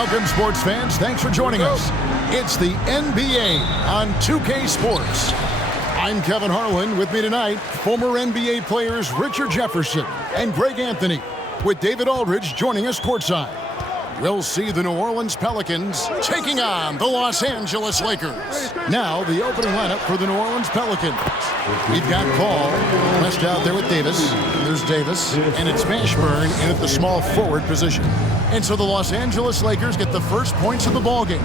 Welcome, sports fans. Thanks for joining us. It's the NBA on 2K Sports. I'm Kevin Harlan. With me tonight, former NBA players Richard Jefferson and Greg Anthony, with David Aldridge joining us courtside. We'll see the New Orleans Pelicans taking on the Los Angeles Lakers. Now, the opening lineup for the New Orleans Pelicans. We've got Paul pressed out there with Davis. There's Davis, and it's Mashburn in at the small forward position. And so the Los Angeles Lakers get the first points of the ballgame.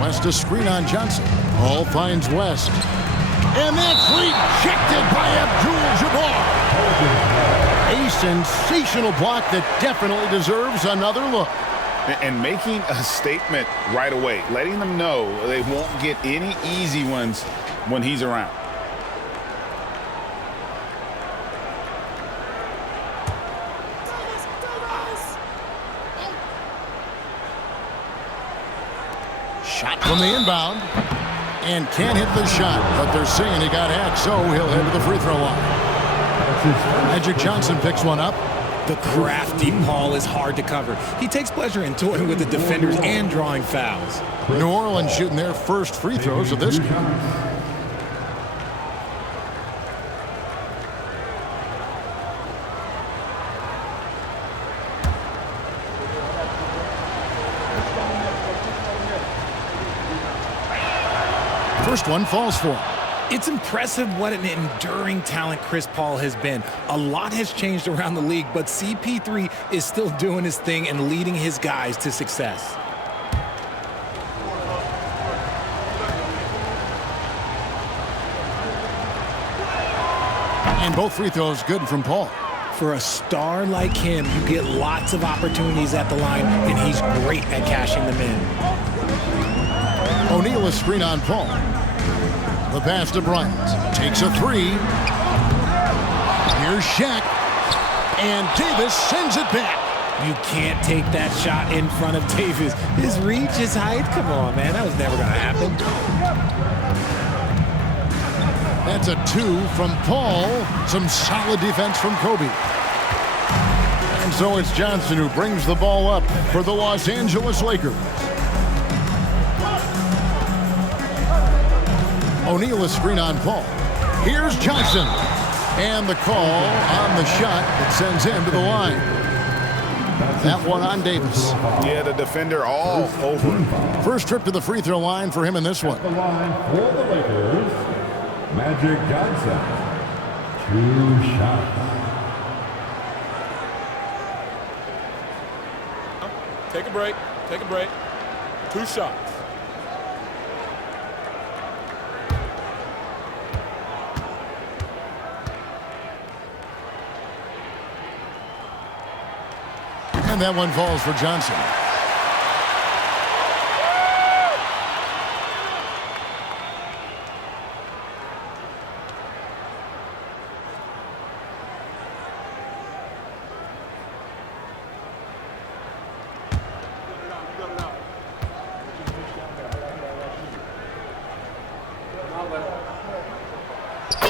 West a screen on Johnson. Paul finds West. And that's rejected by Abdul-Jabbar. A sensational block that definitely deserves another look. And making a statement right away, letting them know they won't get any easy ones when he's around. Shot from the inbound. And can't hit the shot, but they're saying he got hacked, so he'll head to the free throw line. Magic Johnson picks one up. The crafty Paul is hard to cover. He takes pleasure in toying with the defenders and drawing fouls. New Orleans shooting their first free throws of this game. First one falls for him. It's impressive what an enduring talent Chris Paul has been. A lot has changed around the league, but CP3 is still doing his thing and leading his guys to success. And both free throws good from Paul. For a star like him, you get lots of opportunities at the line, and he's great at cashing them in. O'Neal a screen on Paul. The pass to Bryant. Takes a three. Here's Shaq. And Davis sends it back. You can't take that shot in front of Davis. His reach, his height. Come on, man. That was never going to happen. That's a two from Paul. Some solid defense from Kobe. And so it's Johnson who brings the ball up for the Los Angeles Lakers. O'Neal a screen on Paul. Here's Johnson. And the call on the shot that sends him to the line. That one on Davis. Yeah, the defender all over him. First trip to the free throw line for him in this one. The line for the Lakers, Magic Johnson. 2 shots. Take a break. Take a break. 2 shots. And that one falls for Johnson.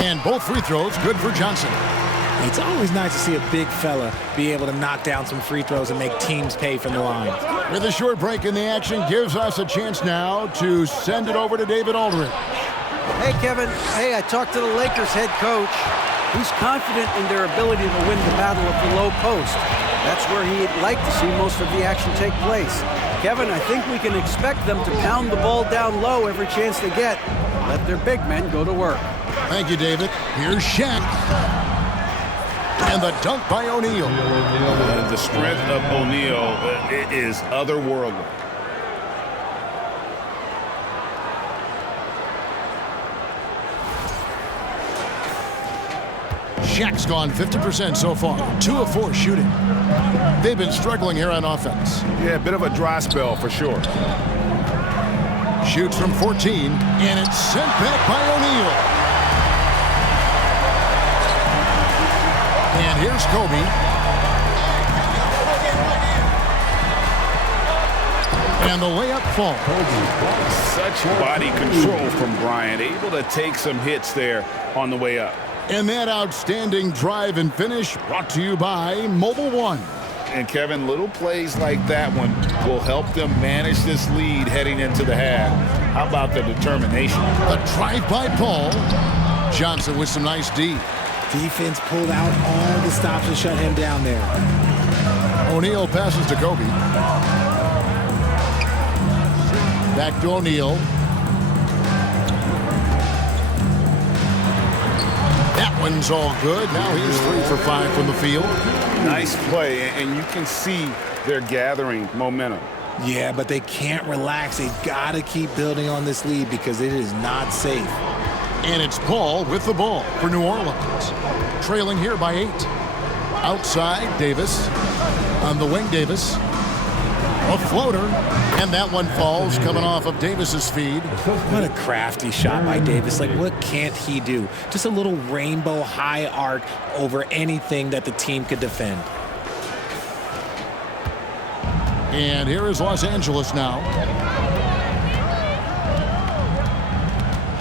And both free throws good for Johnson. It's always nice to see a big fella be able to knock down some free throws and make teams pay from the line. With a short break in the action, gives us a chance now to send it over to David Aldridge. Hey, Kevin. Hey, I talked to the Lakers head coach. He's confident in their ability to win the battle of the low post. That's where he'd like to see most of the action take place. Kevin, I think we can expect them to pound the ball down low every chance they get. Let their big men go to work. Thank you, David. Here's Shaq. And the dunk by O'Neal. The strength of O'Neal is otherworldly. Shaq's gone 50% so far. 2 of 4 shooting. They've been struggling here on offense. Yeah, a bit of a dry spell for sure. Shoots from 14, and it's sent back by O'Neal. And here's Kobe. And the layup falls. Such body control from Bryant, able to take some hits there on the way up. And that outstanding drive and finish brought to you by Mobile One. And Kevin, little plays like that one will help them manage this lead heading into the half. How about the determination? A drive by Paul. Johnson with some nice D. Defense pulled out all the stops to shut him down there. O'Neal passes to Kobe. Back to O'Neal. That one's all good. Now he's 3 for 5 from the field. Nice play, and you can see they're gathering momentum. Yeah, but they can't relax. They got to keep building on this lead because it is not safe. And it's Paul with the ball for New Orleans. Trailing here by 8. Outside, Davis. On the wing, Davis. A floater. And that one falls coming off of Davis's feed. What a crafty shot by Davis. Like, what can't he do? Just a little rainbow high arc over anything that the team could defend. And here is Los Angeles now.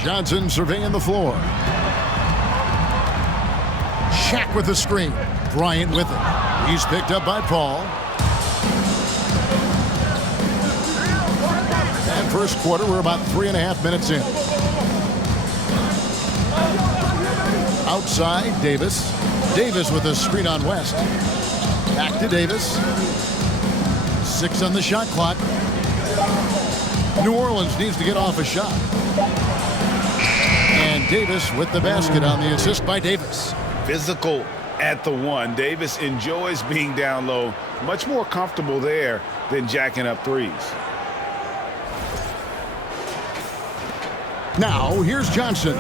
Johnson surveying the floor. Shaq with the screen. Bryant with it. He's picked up by Paul. And first quarter, we're about 3.5 minutes in. Outside, Davis. Davis with a screen on West. Back to Davis. 6 on the shot clock. New Orleans needs to get off a shot. And Davis with the basket on the assist by Davis. Physical at the one. Davis enjoys being down low. Much more comfortable there than jacking up threes. Now, here's Johnson.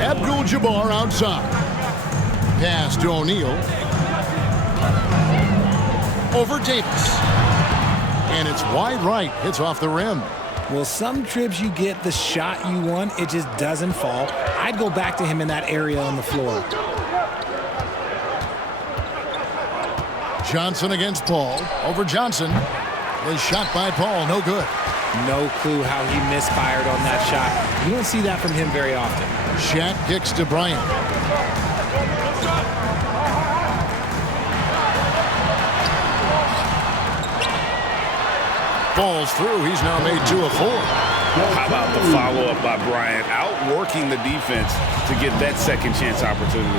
Abdul-Jabbar outside. Pass to O'Neal. Over Davis. And it's wide right. Hits off the rim. Well, some trips you get the shot you want, it just doesn't fall. I'd go back to him in that area on the floor. Johnson against Paul. Over Johnson. The shot by Paul, no good. No clue how he misfired on that shot. You don't see that from him very often. Shaq kicks to Bryant. Falls through. He's now made 2 of 4. How about the follow-up by Bryant, outworking the defense to get that second chance opportunity.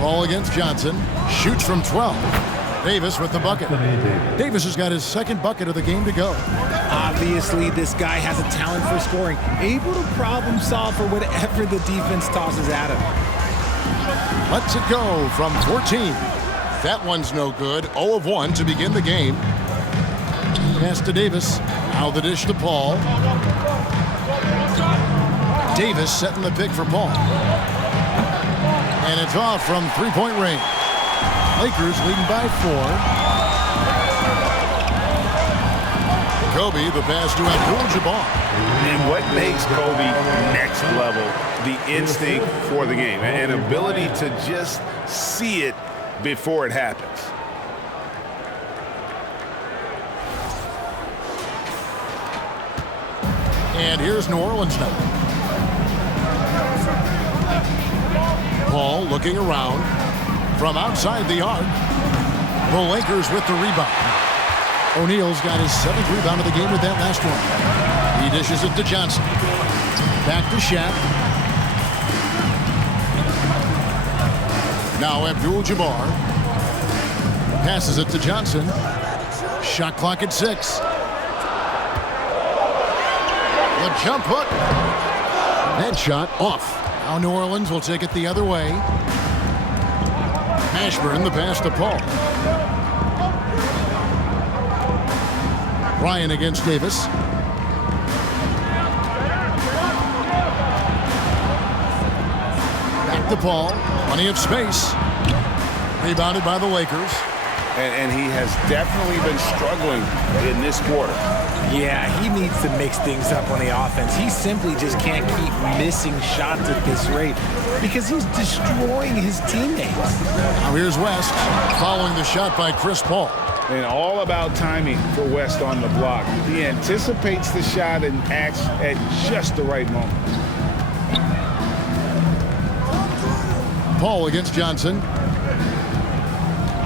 Ball against Johnson. Shoots from 12. Davis with the bucket. Davis has got his second bucket of the game to go. Obviously, this guy has a talent for scoring, able to problem solve for whatever the defense tosses at him. Lets it go from 14. That one's no good. 0 of 1 to begin the game. Pass to Davis. Now the dish to Paul. Davis setting the pick for Paul. And it's off from three-point range. Lakers leading by 4. Kobe, the pass to Abdul-Jabbar. And what makes Kobe next level? The instinct for the game. An ability to just see it before it happens. And here's New Orleans now. Paul looking around from outside the arc. The Lakers with the rebound. O'Neal's got his 7th rebound of the game with that last one. He dishes it to Johnson. Back to Shaq. Now Abdul-Jabbar passes it to Johnson. Shot clock at 6. The jump hook. That shot off. Now New Orleans will take it the other way. Ashburn the pass to Paul. Ryan against Davis. Back to Paul. Plenty of space. Rebounded by the Lakers. And he has definitely been struggling in this quarter. Yeah, he needs to mix things up on the offense. He simply just can't keep missing shots at this rate because he's destroying his teammates. Now here's West following the shot by Chris Paul. And all about timing for West on the block. He anticipates the shot and acts at just the right moment. Paul against Johnson.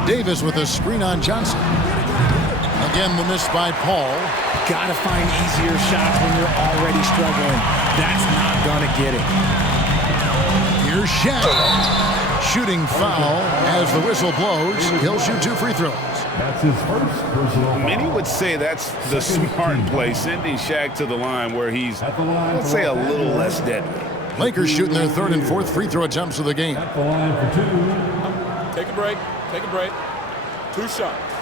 Davis with a screen on Johnson. Again, the miss by Paul. Gotta find easier shots when you're already struggling. That's not gonna get it. Here's Shaq. Shooting foul as the whistle blows. He'll shoot 2 free throws. That's his first personal foul. Many would say that's the smart play, sending Shaq to the line where he's, let's say, a little less deadly. Lakers shooting their 3rd and 4th free throw attempts of the game. At the line for 2. Take a break. Take a break. 2 shots.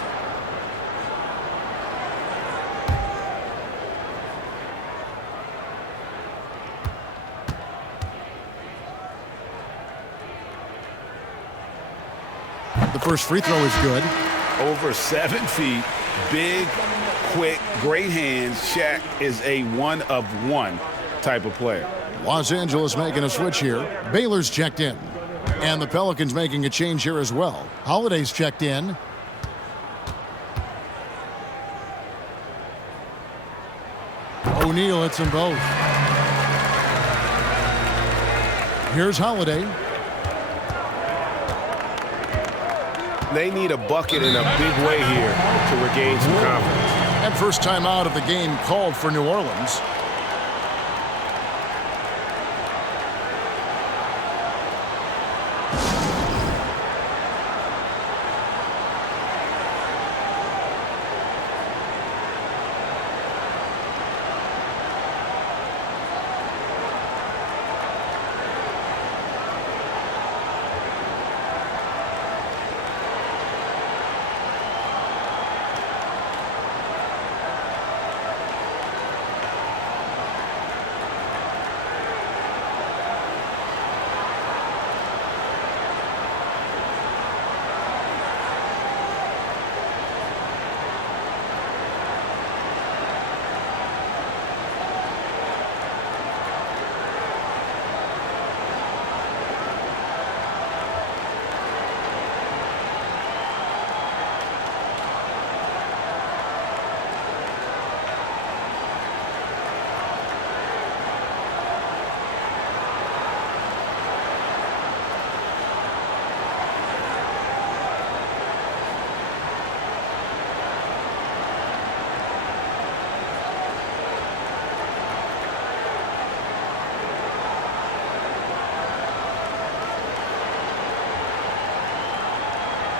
The first free throw is good. Over 7 feet, big, quick, great hands. Shaq is a one-of-one type of player. Los Angeles making a switch here. Baylor's checked in. And the Pelicans making a change here as well. Holiday's checked in. O'Neal hits them both. Here's Holiday. They need a bucket in a big way here to regain some confidence. And first time out of the game called for New Orleans.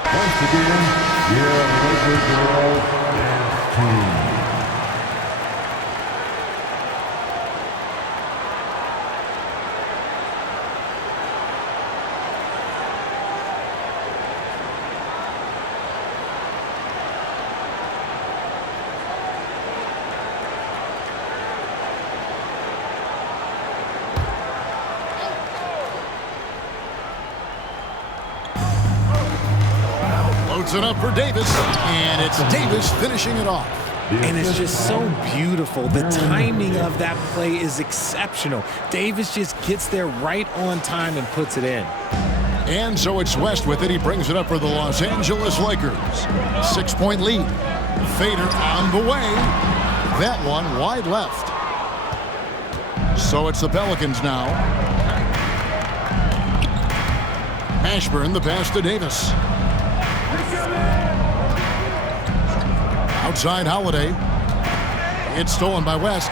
Once again, your Laker girls dance team. It up for Davis, and it's Davis finishing it off. And it's just so beautiful. The timing of that play is exceptional. Davis just gets there right on time and puts it in. And so it's West with it. He brings it up for the Los Angeles Lakers. 6-point lead. Fader on the way. That one wide left. So it's the Pelicans now. Ashburn, the pass to Davis. Outside Holiday. It's stolen by West.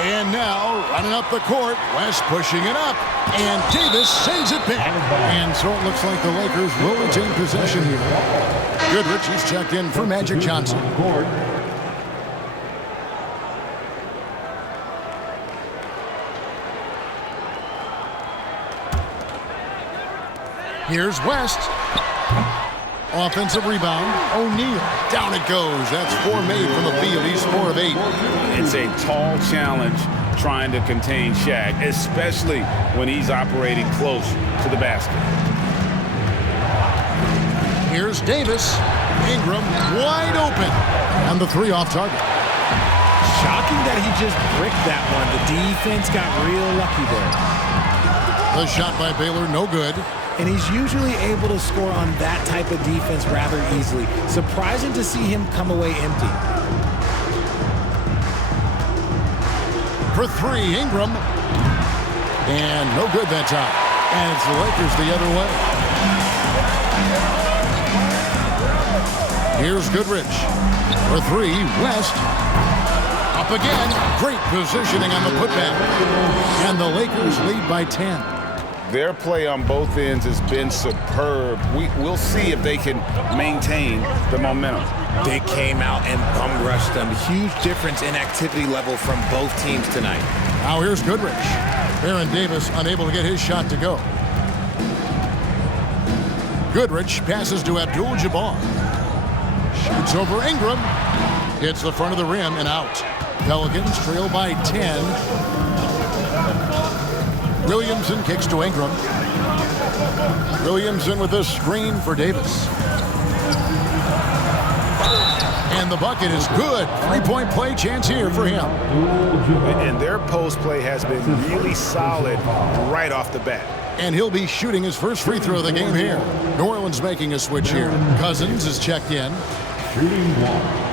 And now running up the court. West pushing it up. And Davis sends it back. And so it looks like the Lakers will retain possession here. Goodrich is checked in for Magic Johnson. Here's West. Offensive rebound. O'Neal. Down it goes. That's 4 made from the field. He's 4 of 8. It's a tall challenge trying to contain Shaq, especially when he's operating close to the basket. Here's Davis. Ingram wide open. And the 3 off target. Shocking that he just bricked that one. The defense got real lucky there. The shot by Baylor, no good. And he's usually able to score on that type of defense rather easily. Surprising to see him come away empty. For 3, Ingram. And no good that time. And it's the Lakers the other way. Here's Goodrich. For three, West. Up again. Great positioning on the putback. And the Lakers lead by 10. Their play on both ends has been superb. We'll see if they can maintain the momentum. They came out and bum rushed them. Huge difference in activity level from both teams tonight. Now here's Goodrich. Baron Davis unable to get his shot to go. Goodrich passes to Abdul-Jabbar. Shoots over Ingram. Hits the front of the rim and out. Pelicans trail by 10. Williamson kicks to Ingram. Williamson with a screen for Davis. And the bucket is good. Three-point play chance here for him. And their post play has been really solid right off the bat. And he'll be shooting his first free throw of the game here. New Orleans making a switch here. Cousins is checked in. Shooting one.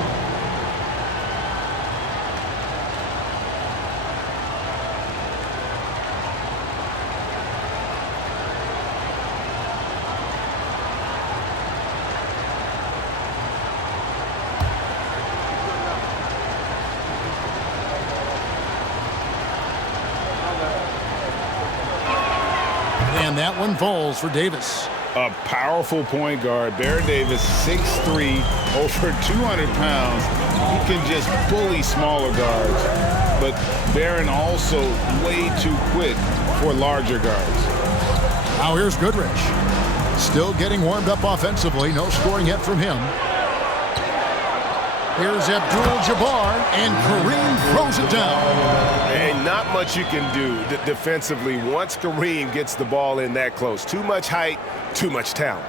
And that one falls for Davis. A powerful point guard. Baron Davis, 6'3", over 200 pounds. He can just bully smaller guards. But Baron also way too quick for larger guards. Now here's Goodrich. Still getting warmed up offensively. No scoring yet from him. Here's Abdul-Jabbar, and Kareem throws it down. And not much you can do defensively once Kareem gets the ball in that close. Too much height, too much talent.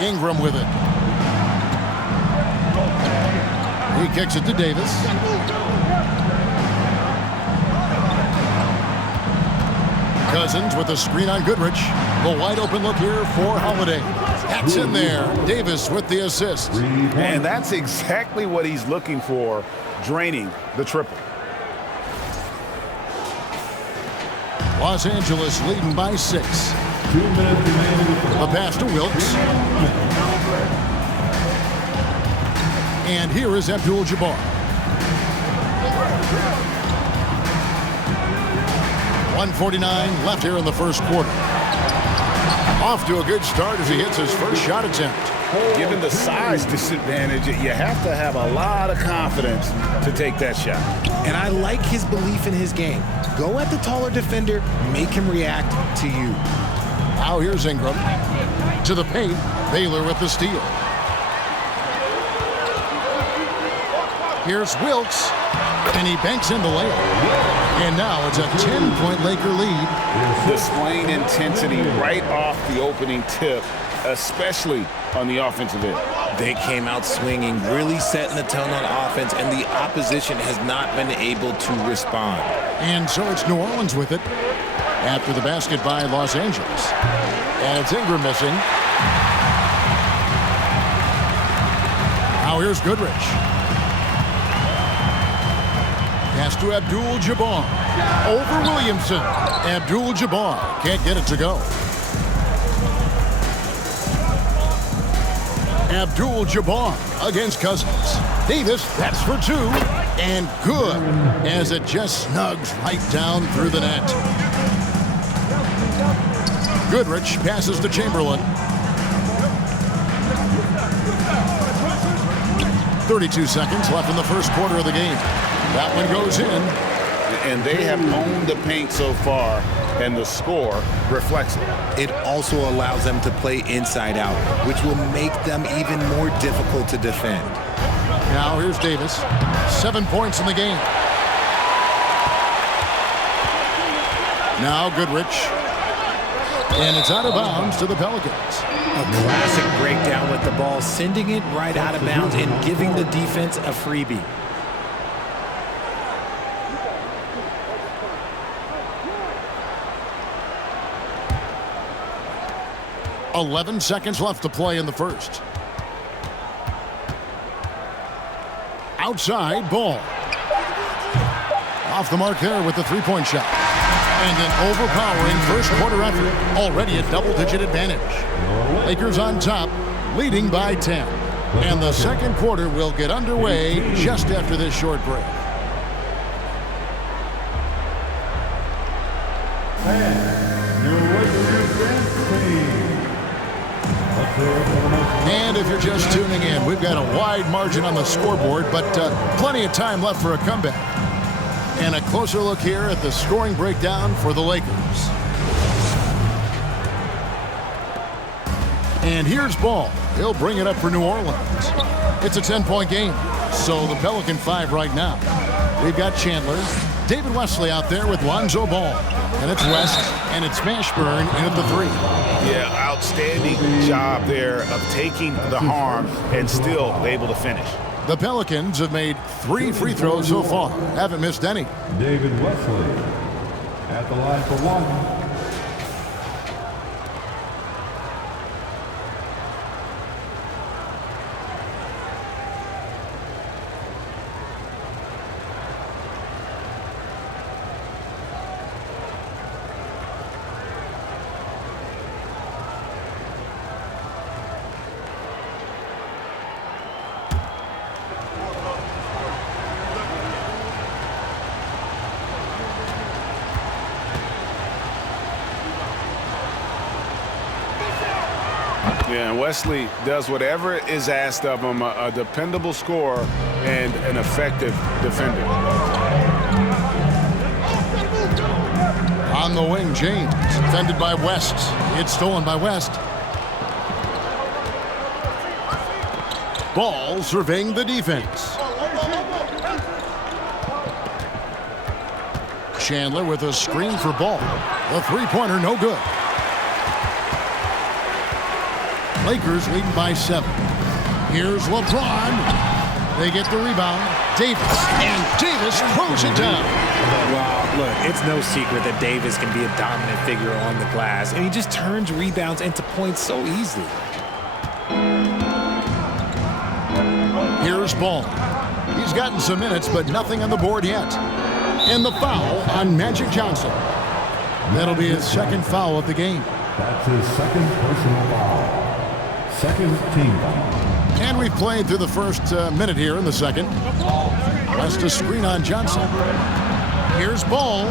Ingram with it. He kicks it to Davis. Cousins with a screen on Goodrich. The wide open look here for Holiday. That's in there. Davis with the assist. And that's exactly what he's looking for, draining the triple. Los Angeles leading by 6. 2 minutes remaining. A pass to Wilkes. And here is Abdul-Jabbar. 1:49 left here in the first quarter. Off to a good start as he hits his first shot attempt. Given the size disadvantage, you have to have a lot of confidence to take that shot. And I like his belief in his game. Go at the taller defender, make him react to you. Now here's Ingram. To the paint, Baylor with the steal. Here's Wilkes, and he banks in the layup. And now it's a 10-point Laker lead. Displaying intensity right off the opening tip, especially on the offensive end. They came out swinging, really setting the tone on offense, and the opposition has not been able to respond. And so it's New Orleans with it after the basket by Los Angeles. And it's Ingram missing. Now here's Goodrich. Pass to Abdul-Jabbar. Over Williamson. Abdul-Jabbar can't get it to go. Abdul-Jabbar against Cousins. Davis, that's for 2. And good, as it just snugs right down through the net. Goodrich passes to Chamberlain. 32 seconds left in the first quarter of the game. That one goes in. And they have owned the paint so far, and the score reflects it. It also allows them to play inside out, which will make them even more difficult to defend. Now here's Davis. 7 points in the game. Now Goodrich. And it's out of bounds to the Pelicans. A classic breakdown with the ball, sending it right out of bounds and giving the defense a freebie. 11 seconds left to play in the first. Outside ball. Off the mark there with the three-point shot. And an overpowering first quarter effort. Already a double-digit advantage. Lakers on top, leading by 10. And the second quarter will get underway just after this short break. And if you're just tuning in, we've got a wide margin on the scoreboard, but plenty of time left for a comeback. And a closer look here at the scoring breakdown for the Lakers. And here's Ball. He'll bring it up for New Orleans. It's a 10-point game, so the Pelican 5 right now. We've got Chandler, David Wesley out there with Lonzo Ball. And it's West, and it's Mashburn in at the 3. Yeah, outstanding job there of taking the harm and still able to finish. The Pelicans have made 3 free throws so far. Haven't missed any. David Wesley at the line for 1. Yeah, and Wesley does whatever is asked of him, a dependable scorer and an effective defender. On the wing, James, defended by West. It's stolen by West. Ball surveying the defense. Chandler with a screen for Ball. The three-pointer, no good. Lakers leading by 7. Here's LeBron. They get the rebound. Davis. And Davis throws it down. Well, look, it's no secret that Davis can be a dominant figure on the glass, and he just turns rebounds into points so easily. Here's Ball. He's gotten some minutes, but nothing on the board yet. And the foul on Magic Johnson. That'll be his second foul of the game. That's his second personal foul. Second team foul. And we've played through the first minute here in the second. West a screen on Johnson. Here's Ball.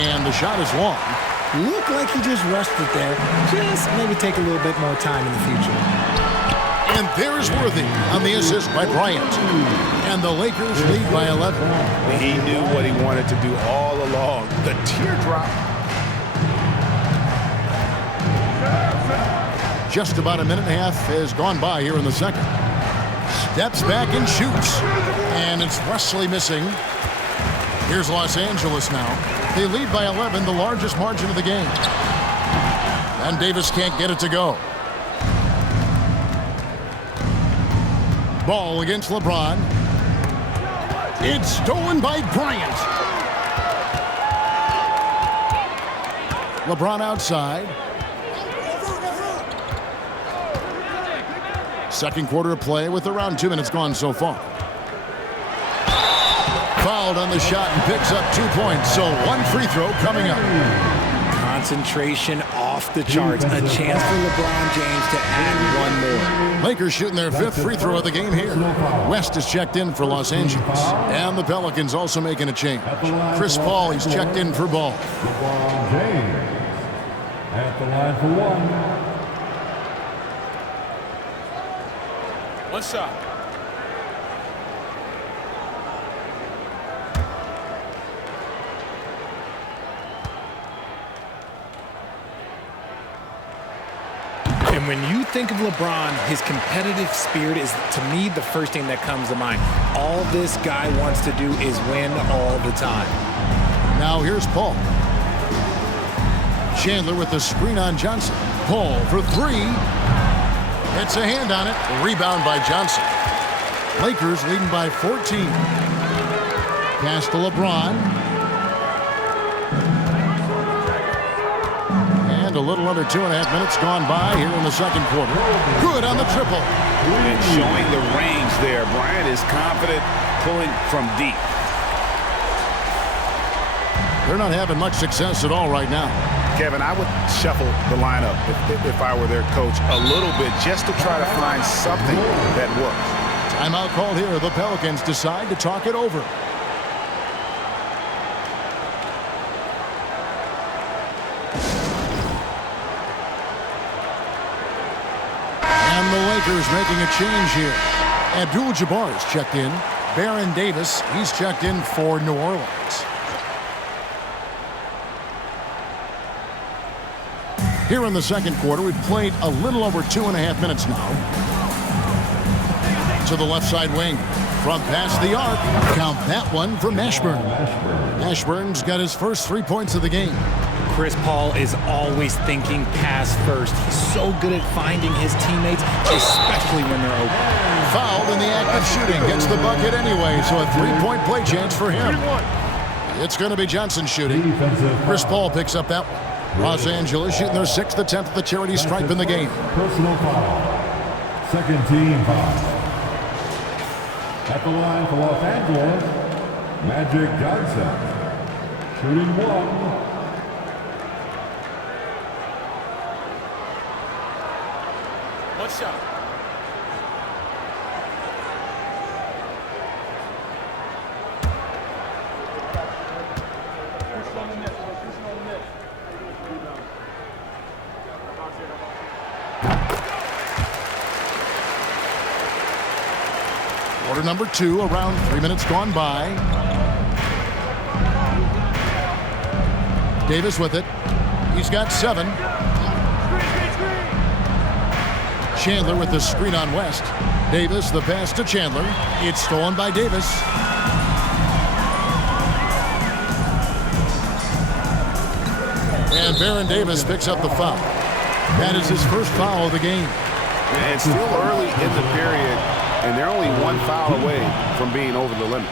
And the shot is long. Looked like he just rushed it there. Just maybe take a little bit more time in the future. And there's Worthy on the assist by Bryant. And the Lakers lead by 11. He knew what he wanted to do all along. The teardrop. Just about a minute and a half has gone by here in the second. Steps back and shoots. And it's Wesley missing. Here's Los Angeles now. They lead by 11, the largest margin of the game. And Davis can't get it to go. Ball against LeBron. It's stolen by Bryant. LeBron outside. Second quarter of play with around 2 minutes gone so far. Fouled on the shot and picks up 2 points. So 1 free throw coming up. Concentration off the charts. A chance for LeBron James to add 1 more. Lakers shooting their 5th free throw of the game here. West is checked in for Los Angeles. And the Pelicans also making a change. Chris Paul, he's checked in for Ball. LeBron James at the line for 1. One shot. And when you think of LeBron, his competitive spirit is, to me, the first thing that comes to mind. All this guy wants to do is win all the time. Now here's Paul. Chandler with the screen on Johnson. Paul for 3. It's a hand on it. Rebound by Johnson. Lakers leading by 14. Pass to LeBron. And a little under 2.5 minutes gone by here in the second quarter. Good on the triple. And showing the range there. Bryant is confident pulling from deep. They're not having much success at all right now. Kevin, I would shuffle the lineup if I were their coach a little bit just to try to find something that works. Timeout called here. The Pelicans decide to talk it over. And the Lakers making a change here. Abdul-Jabbar is checked in. Baron Davis, he's checked in for New Orleans. Here in the second quarter, we've played a little over 2.5 minutes now. To the left side wing. From past the arc. Count that one from Ashburn. Ashburn's got his first 3 points of the game. Chris Paul is always thinking pass first. He's so good at finding his teammates, especially when they're open. Fouled in the act of shooting. Gets the bucket anyway, so a 3-point play chance for him. It's going to be Johnson shooting. Chris Paul picks up that one. Los Angeles shooting their 6th attempt at the charity stripe in the game. Personal foul. Second team foul. At the line for Los Angeles, Magic Johnson. Shooting 1. One shot. Quarter number 2, around 3 minutes gone by. Davis with it. He's got 7. Chandler with the screen on West. Davis, the pass to Chandler. It's stolen by Davis. And Baron Davis picks up the foul. That is his first foul of the game. And it's still early in the period, and they're only 1 foul away from being over the limit.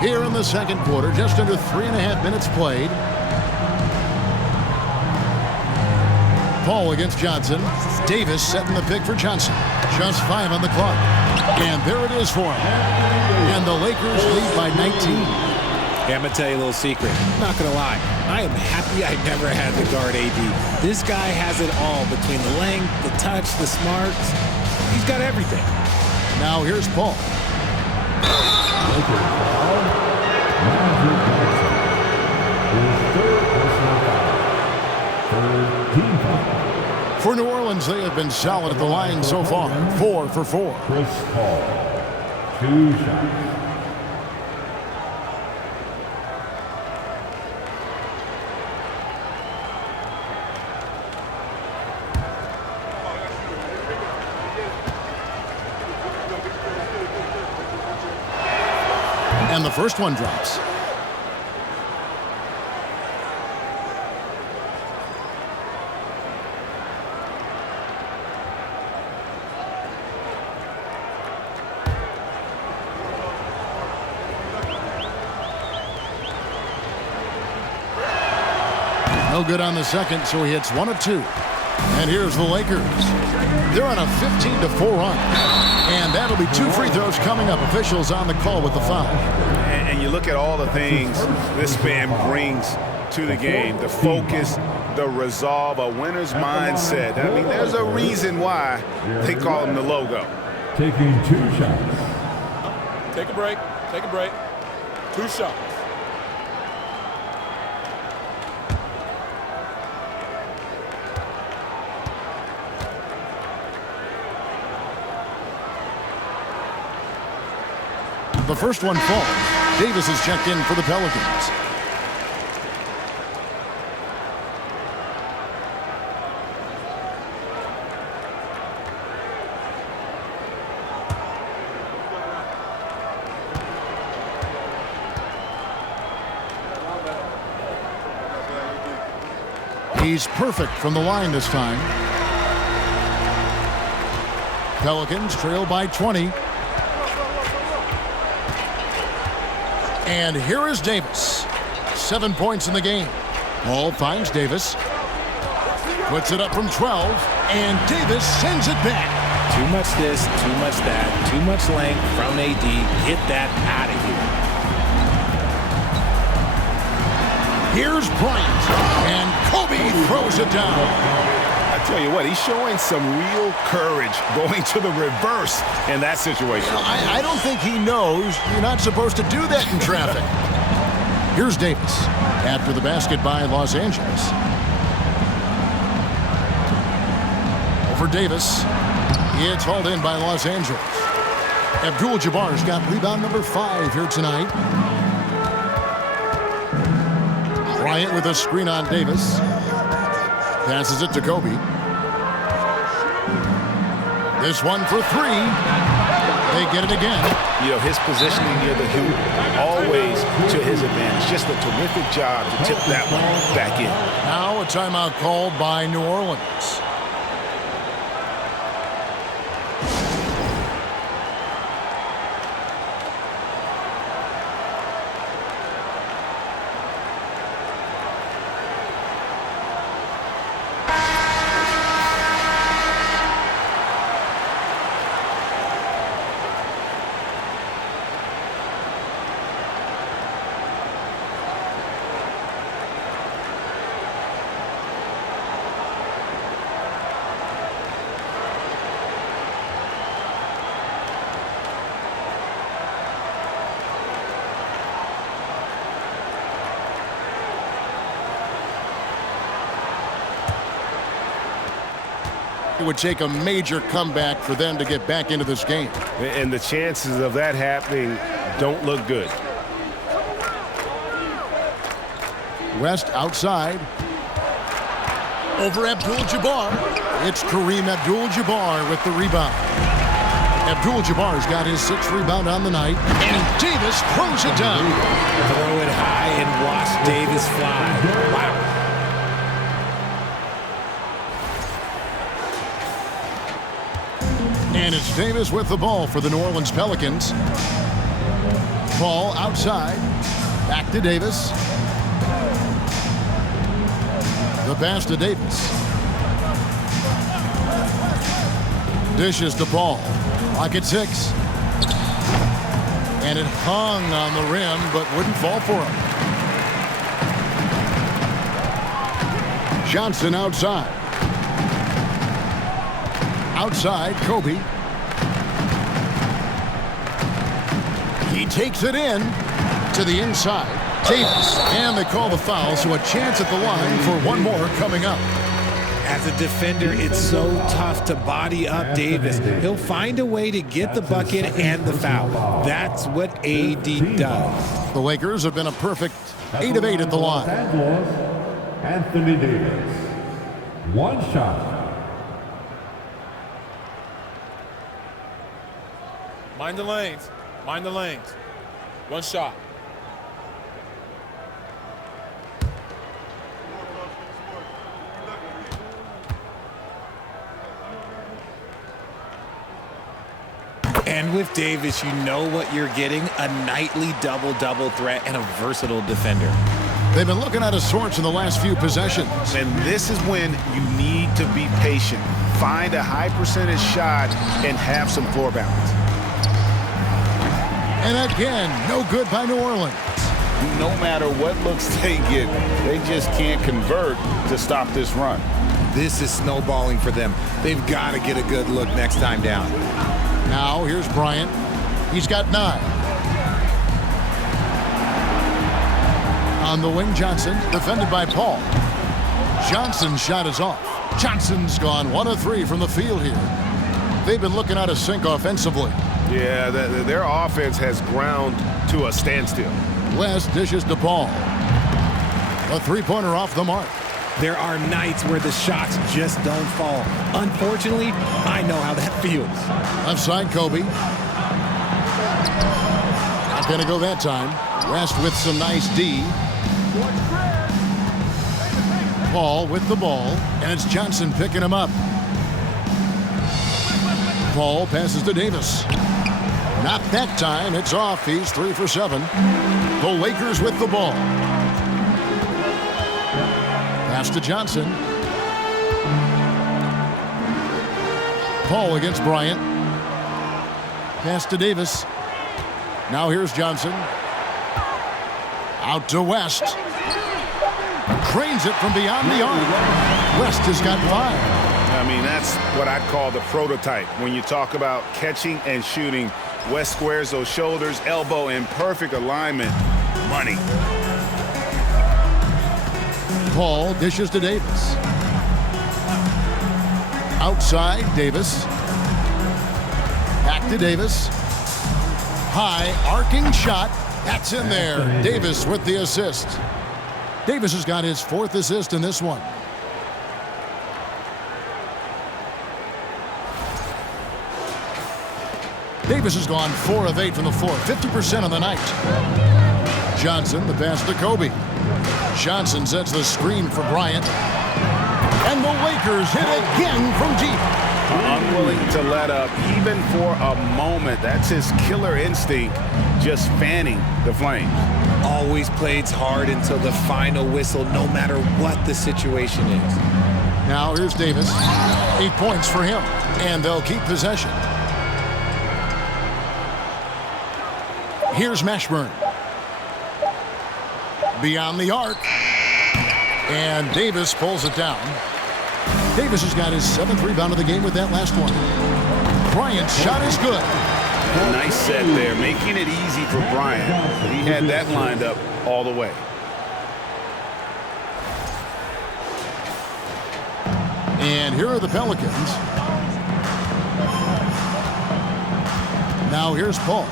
Here in the second quarter, just under 3.5 minutes played. Paul against Johnson. Davis setting the pick for Johnson. Just 5 on the clock. And there it is for him. And the Lakers lead by 19. Hey, I'm going to tell you a little secret. I'm not going to lie. I am happy I never had to guard AD. This guy has it all between the length, the touch, the smarts. He's got everything. Now here's Paul. Lakers foul. Magic Johnson. His 3rd personal foul. 3rd team foul. For New Orleans, they have been solid at the line so far. 4 for 4. Chris Paul. 2 shots. And the first one drops. No good on the second, so he hits 1 of 2. And here's the Lakers. They're on a 15-4 run. And that'll be 2 free throws coming up. Officials on the call with the foul. And you look at all the things this man brings to the game. The focus, the resolve, a winner's mindset. I mean, there's a reason why they call him the logo. Taking 2 shots. Take a break. Take a break. 2 shots. The first one falls. Davis is checked in for the Pelicans. He's perfect from the line this time. Pelicans trail by 20. And here is Davis. 7 points in the game. Paul finds Davis. Puts it up from 12. And Davis sends it back. Too much this, too much that, too much length from AD. Get that out of here. Here's Bryant, and Kobe throws it down. I tell you what, he's showing some real courage going to the reverse in that situation. I don't think he knows you're not supposed to do that in traffic. Here's Davis after the basket by Los Angeles. Over Davis. It's hauled in by Los Angeles. Abdul-Jabbar's got rebound number 5 here tonight. Bryant with a screen on Davis. Passes it to Kobe. This one for 3. They get it again. You know, his positioning near the hoop, always to his advantage. Just a terrific job to tip that one back in. Now a timeout called by New Orleans. It would take a major comeback for them to get back into this game. And the chances of that happening don't look good. West outside. Over Abdul-Jabbar. It's Kareem Abdul-Jabbar with the rebound. Abdul-Jabbar's got his 6th rebound on the night. And Davis throws it down. Throw it high and watch Davis fly. Wow. And it's Davis with the ball for the New Orleans Pelicans. Ball outside. Back to Davis. The pass to Davis. Dishes the ball. Lock at 6. And it hung on the rim, but wouldn't fall for him. Johnson outside. Outside, Kobe. He takes it in to the inside. Davis, and they call the foul, so a chance at the line for one more coming up. As a defender, it's so tough to body up Davis. He'll find a way to get the bucket and the foul. That's what AD does. The Lakers have been a perfect 8 of 8 at the line. Anthony Davis. 1 shot. Mind the lanes. Mind the lanes. 1 shot. And with Davis, you know what you're getting, a nightly double-double threat and a versatile defender. They've been looking out of sorts in the last few possessions. And this is when you need to be patient. Find a high percentage shot and have some floor balance. And again, no good by New Orleans. No matter what looks they get, they just can't convert to stop this run. This is snowballing for them. They've got to get a good look next time down. Now, here's Bryant. He's got 9. On the wing, Johnson, defended by Paul. Johnson's shot is off. Johnson's gone 1 of 3 from the field here. They've been looking out of sync offensively. Yeah, their offense has ground to a standstill. West dishes the ball. A 3-pointer off the mark. There are nights where the shots just don't fall. Unfortunately, I know how that feels. Left side, Kobe. Not going to go that time. West with some nice D. Paul with the ball, and it's Johnson picking him up. Paul passes to Davis. Not that time. It's off. He's 3 for 7. The Lakers with the ball. Pass to Johnson. Paul against Bryant. Pass to Davis. Now here's Johnson. Out to West. Cranes it from beyond the arc. West has got 5. I mean, that's what I'd call the prototype. When you talk about catching and shooting, West squares those shoulders, elbow in perfect alignment. Money. Paul dishes to Davis. Outside, Davis. Back to Davis. High, arcing shot. That's in there. Davis with the assist. Davis has got his 4th assist in this one. Davis has gone 4 of 8 from the floor, 50% on the night. Johnson, the pass to Kobe. Johnson sets the screen for Bryant. And the Lakers hit again from deep. Unwilling to let up even for a moment. That's his killer instinct, just fanning the flames. Always plays hard until the final whistle, no matter what the situation is. Now here's Davis. 8 points for him, and they'll keep possession. Here's Mashburn. Beyond the arc. And Davis pulls it down. Davis has got his 7th rebound of the game with that last one. Bryant's shot is good. Nice set there, making it easy for Bryant. He had that lined up all the way. And here are the Pelicans. Now here's Paul.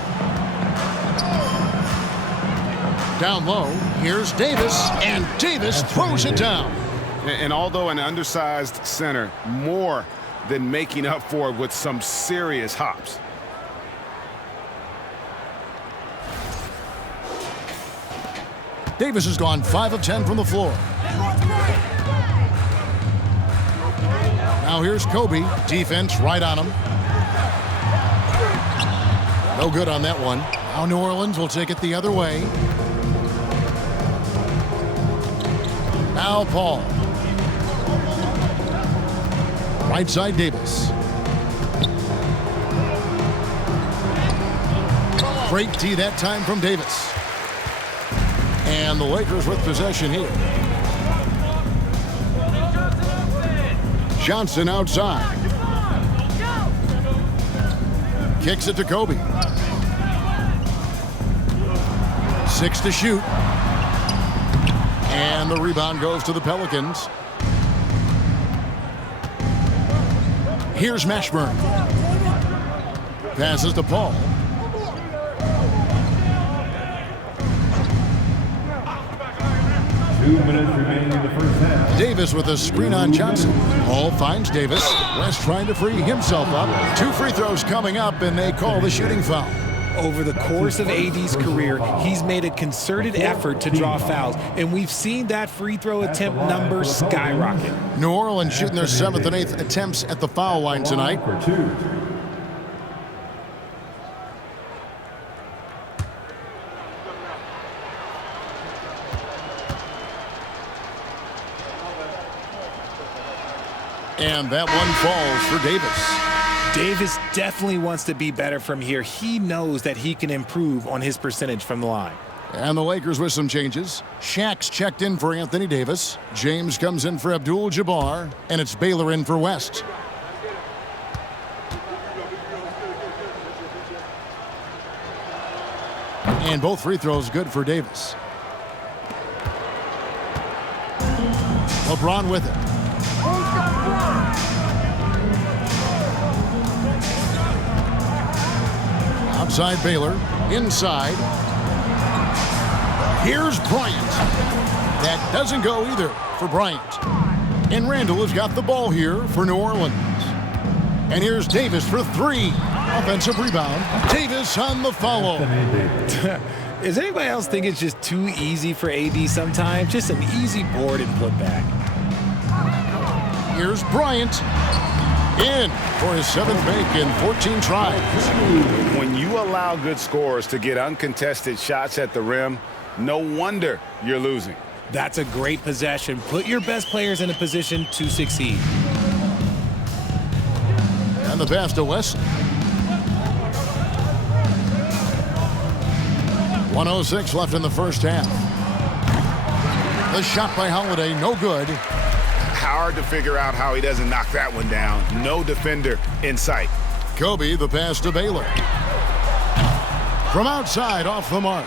Down low, here's Davis, and Davis throws it down. And although an undersized center, more than making up for it with some serious hops. Davis has gone 5 of 10 from the floor. Now here's Kobe. Defense right on him. No good on that one. Now New Orleans will take it the other way. Now Paul. Right side Davis. Great D that time from Davis. And the Lakers with possession here. Johnson outside. Kicks it to Kobe. 6 to shoot. And the rebound goes to the Pelicans. Here's Mashburn. Passes to Paul. Two minutes remaining in the first half. Davis with a screen on Johnson. Paul finds Davis. West trying to free himself up. 2 free throws coming up, and they call the shooting foul. Over the course of AD's career, he's made a concerted effort to draw fouls, and we've seen that free throw attempt number skyrocket. New Orleans shooting their 7th and 8th attempts at the foul line tonight. For 2. And that one falls for Davis. Davis definitely wants to be better from here. He knows that he can improve on his percentage from the line. And the Lakers with some changes. Shaq's checked in for Anthony Davis. James comes in for Abdul-Jabbar. And it's Baylor in for West. And both free throws good for Davis. LeBron with it. Outside Baylor. Inside. Here's Bryant. That doesn't go either for Bryant. And Randall has got the ball here for New Orleans. And here's Davis for 3. Offensive rebound. Davis on the follow. Does anybody else think it's just too easy for AD sometimes? Just an easy board and put back. Here's Bryant. In for his 7th make in 14 tries. When you allow good scorers to get uncontested shots at the rim, no wonder you're losing. That's a great possession. Put your best players in a position to succeed. And the pass to West. 1:06 left in the first half. The shot by Holiday, no good. Hard to figure out how he doesn't knock that one down. No defender in sight. Kobe, the pass to Baylor. From outside, off the mark.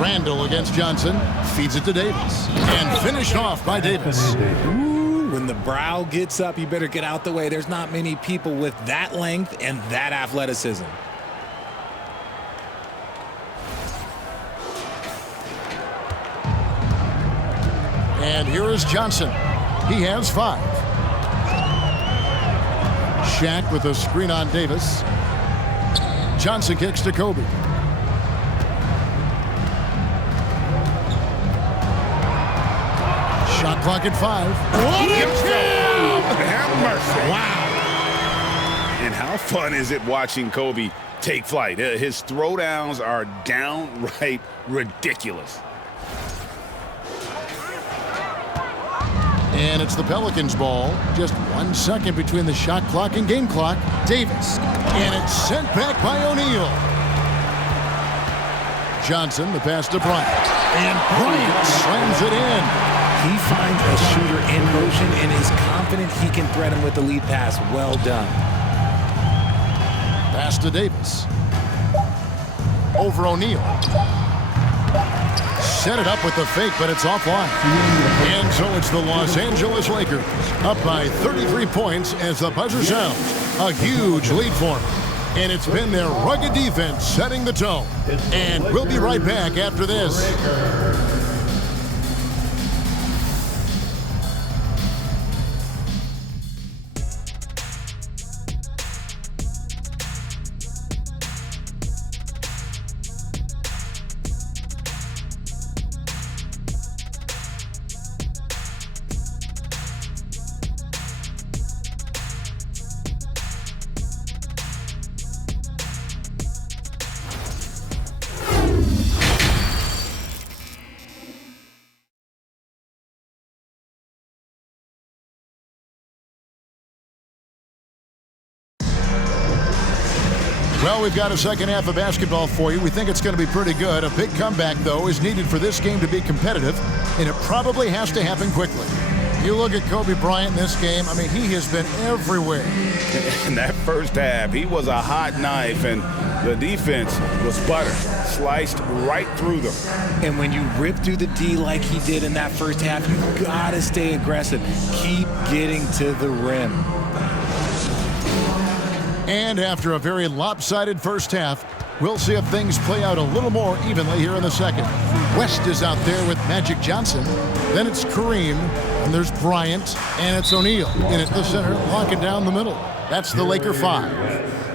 Randall against Johnson. Feeds it to Davis. And finished off by Davis. Ooh, when the brow gets up, you better get out the way. There's not many people with that length and that athleticism. And here is Johnson. He has 5. Shaq with a screen on Davis. Johnson kicks to Kobe. Shot clock at 5. Have mercy. Wow. And how fun is it watching Kobe take flight? His throwdowns are downright ridiculous. And it's the Pelicans ball. Just 1 second between the shot clock and game clock. Davis. And it's sent back by O'Neal. Johnson, the pass to Bryant. And Bryant slams it in. He finds a shooter in motion and is confident he can thread him with the lead pass. Well done. Pass to Davis. Over O'Neal. Set it up with the fake, but it's offline. And so it's the Los Angeles Lakers up by 33 points as the buzzer sounds. A huge lead for them. And it's been their rugged defense setting the tone. And we'll be right back after this. Well, we've got a second half of basketball for you. We think it's going to be pretty good. A big comeback, though, is needed for this game to be competitive, and it probably has to happen quickly. You look at Kobe Bryant in this game, I mean, he has been everywhere. In that first half, he was a hot knife, and the defense was butter, sliced right through them. And when you rip through the D like he did in that first half, you got to stay aggressive. Keep getting to the rim. And after a very lopsided first half, we'll see if things play out a little more evenly here in the second. West is out there with Magic Johnson. Then it's Kareem, and there's Bryant, and it's O'Neal in at the center, locking down the middle. That's the Laker 5.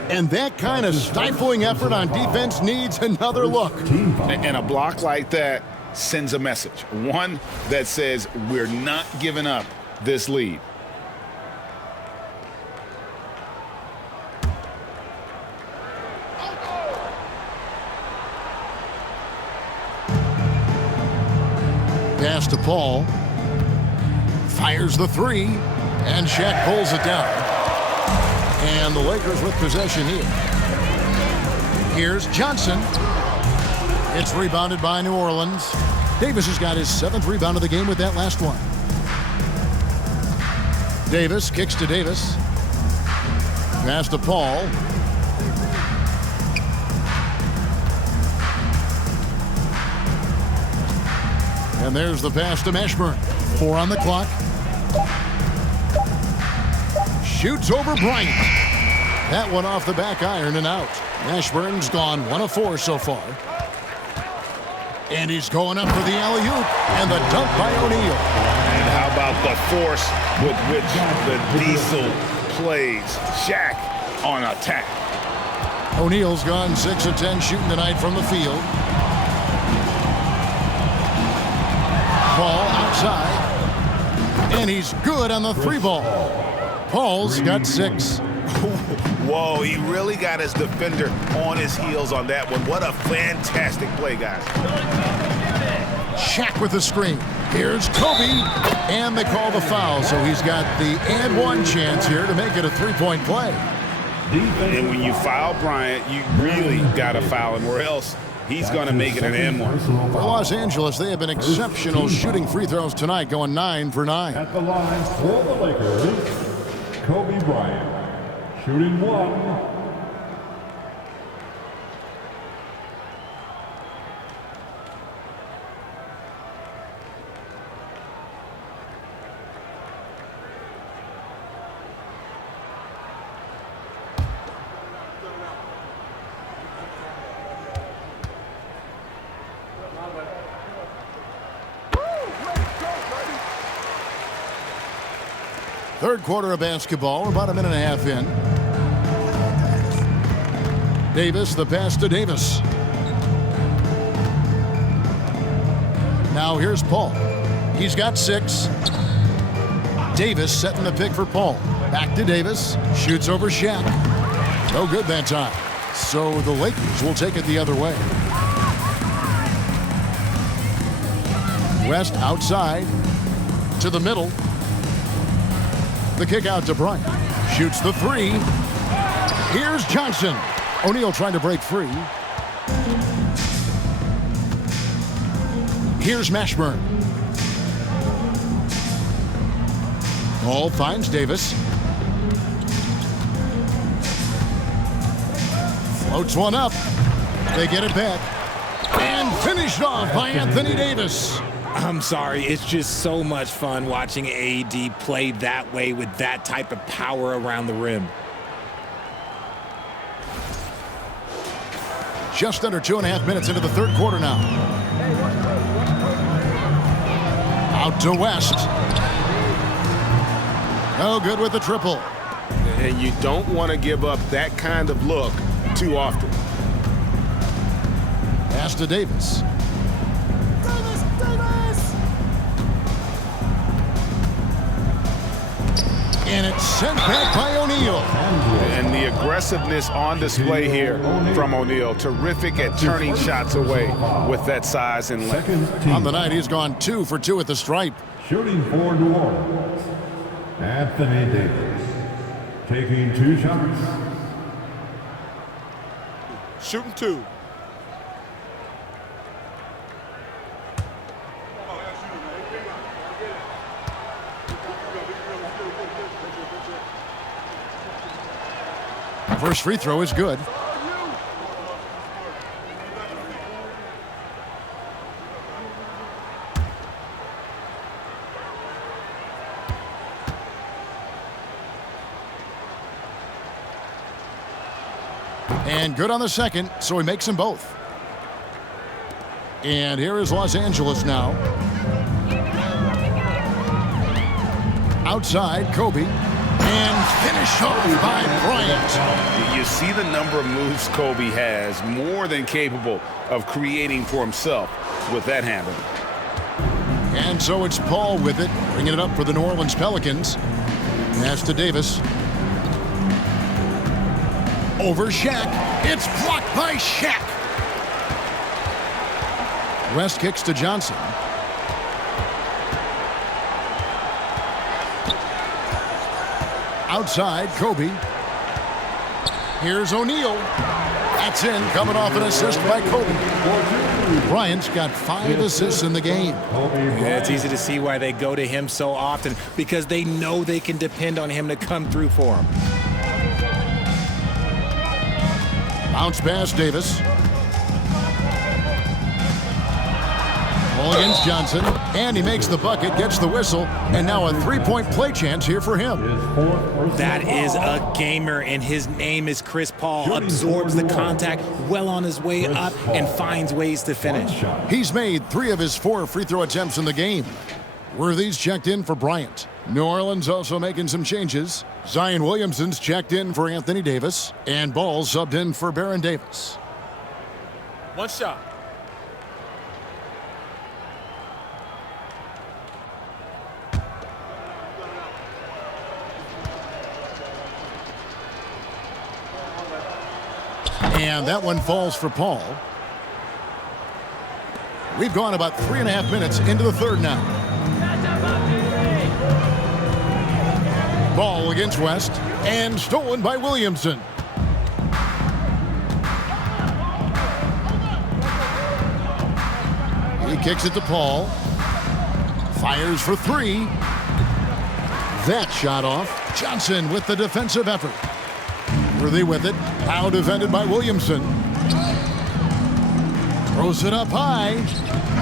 And that kind of stifling effort on defense needs another look. And a block like that sends a message. One that says we're not giving up this lead. Pass to Paul. Fires the 3. And Shaq pulls it down. And the Lakers with possession here. Here's Johnson. It's rebounded by New Orleans. Davis has got his 7th rebound of the game with that last one. Davis kicks to Davis. Pass to Paul. And there's the pass to Mashburn. 4 on the clock. Shoots over Bryant. That one off the back iron and out. Mashburn's gone 1 of 4 so far. And he's going up for the alley-oop. And the dunk by O'Neal. And how about the force with which the Diesel plays? Shaq on attack. O'Neal's gone 6 of 10 shooting tonight from the field. Paul outside. And he's good on the 3-ball. Paul's got 6. Whoa, he really got his defender on his heels on that one. What a fantastic play, guys. Shaq with the screen. Here's Kobe. And they call the foul, so he's got the and one chance here to make it a 3-point play. And when you foul Bryant, you really got to foul him, or else he's going to make it an and-one. For Los Angeles, they have been exceptional shooting free throws tonight, going 9 for 9. At the line for the Lakers, Kobe Bryant, shooting 1. Third quarter of basketball, about a minute and a half in. Davis, the pass to Davis. Now here's Paul. He's got 6. Davis setting the pick for Paul. Back to Davis. Shoots over Shaq. No good that time. So the Lakers will take it the other way. West outside to the middle. The kick out to Bryant. Shoots the 3. Here's Johnson. O'Neal trying to break free. Here's Mashburn. Ball finds Davis. Floats one up. They get it back. And finished off by Anthony Davis. I'm sorry, it's just so much fun watching AD play that way with that type of power around the rim. Just under 2.5 minutes into the third quarter now. Out to West. No good with the triple. And you don't want to give up that kind of look too often. Pass to Davis. And it's sent back by O'Neal. And the aggressiveness on display here from O'Neal. Terrific at turning shots away with that size and length. On the night, he's gone 2 for 2 at the stripe. Shooting for New Orleans, Anthony Davis, taking 2 shots. Shooting 2. First free throw is good. And good on the second, so he makes them both. And here is Los Angeles now. Outside, Kobe. And finished off by Bryant. You see the number of moves Kobe has, more than capable of creating for himself with that handle. And so it's Paul with it, bringing it up for the New Orleans Pelicans. Pass to Davis. Over Shaq. It's blocked by Shaq. West kicks to Johnson. Outside, Kobe. Here's O'Neal. That's in, coming off an assist by Kobe. Bryant's got 5 assists in the game. Yeah, it's easy to see why they go to him so often, because they know they can depend on him to come through for them. Bounce pass, Davis. Ball against Johnson, and he makes the bucket, gets the whistle, and now a 3-point play chance here for him. That is a gamer, and his name is Chris Paul. Absorbs the contact, well on his way up, and finds ways to finish. He's made 3 of his 4 free throw attempts in the game. Worthy's checked in for Bryant. New Orleans also making some changes. Zion Williamson's checked in for Anthony Davis, and Ball subbed in for Baron Davis. 1 shot. And that one falls for Paul. We've gone about 3.5 minutes into the third now. Ball against West, and stolen by Williamson. kicks it to Paul. Fires for three. That shot off. Johnson with the defensive effort. Worthy with it. Now defended by Williamson. Throws it up high.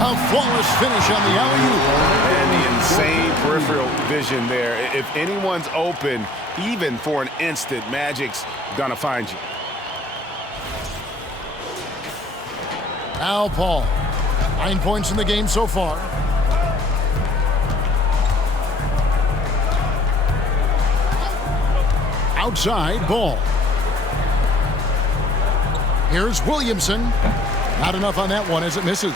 A flawless finish on the alley-oop. And the insane peripheral vision there. If anyone's open, even for an instant, Magic's gonna find you. Now Paul. 9 points in the game so far. Outside, Ball. Here's Williamson. Not enough on that one as it misses.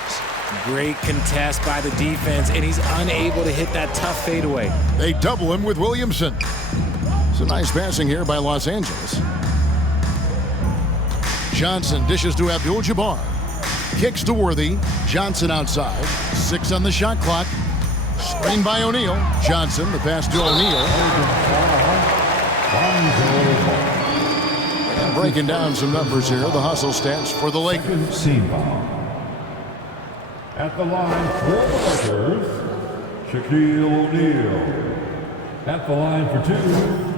Great contest by the defense, and he's unable to hit that tough fadeaway. They double him with Williamson. Some nice passing here by Los Angeles. Johnson dishes to Abdul-Jabbar. Kicks to Worthy. Johnson outside. 6 on the shot clock. Screen by O'Neal. Johnson, the pass to O'Neal. And breaking down some numbers here, the hustle stats for the Lakers. Team foul. At the line for the Lakers, Shaquille O'Neal. At the line for 2.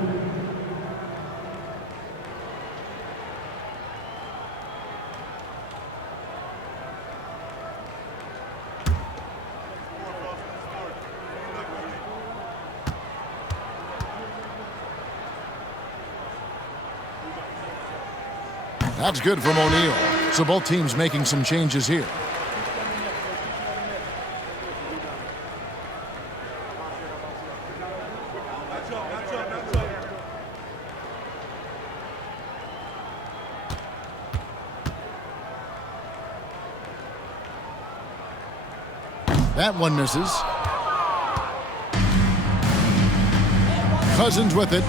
That's good from O'Neal. So both teams making some changes here. That one misses. Cousins with it.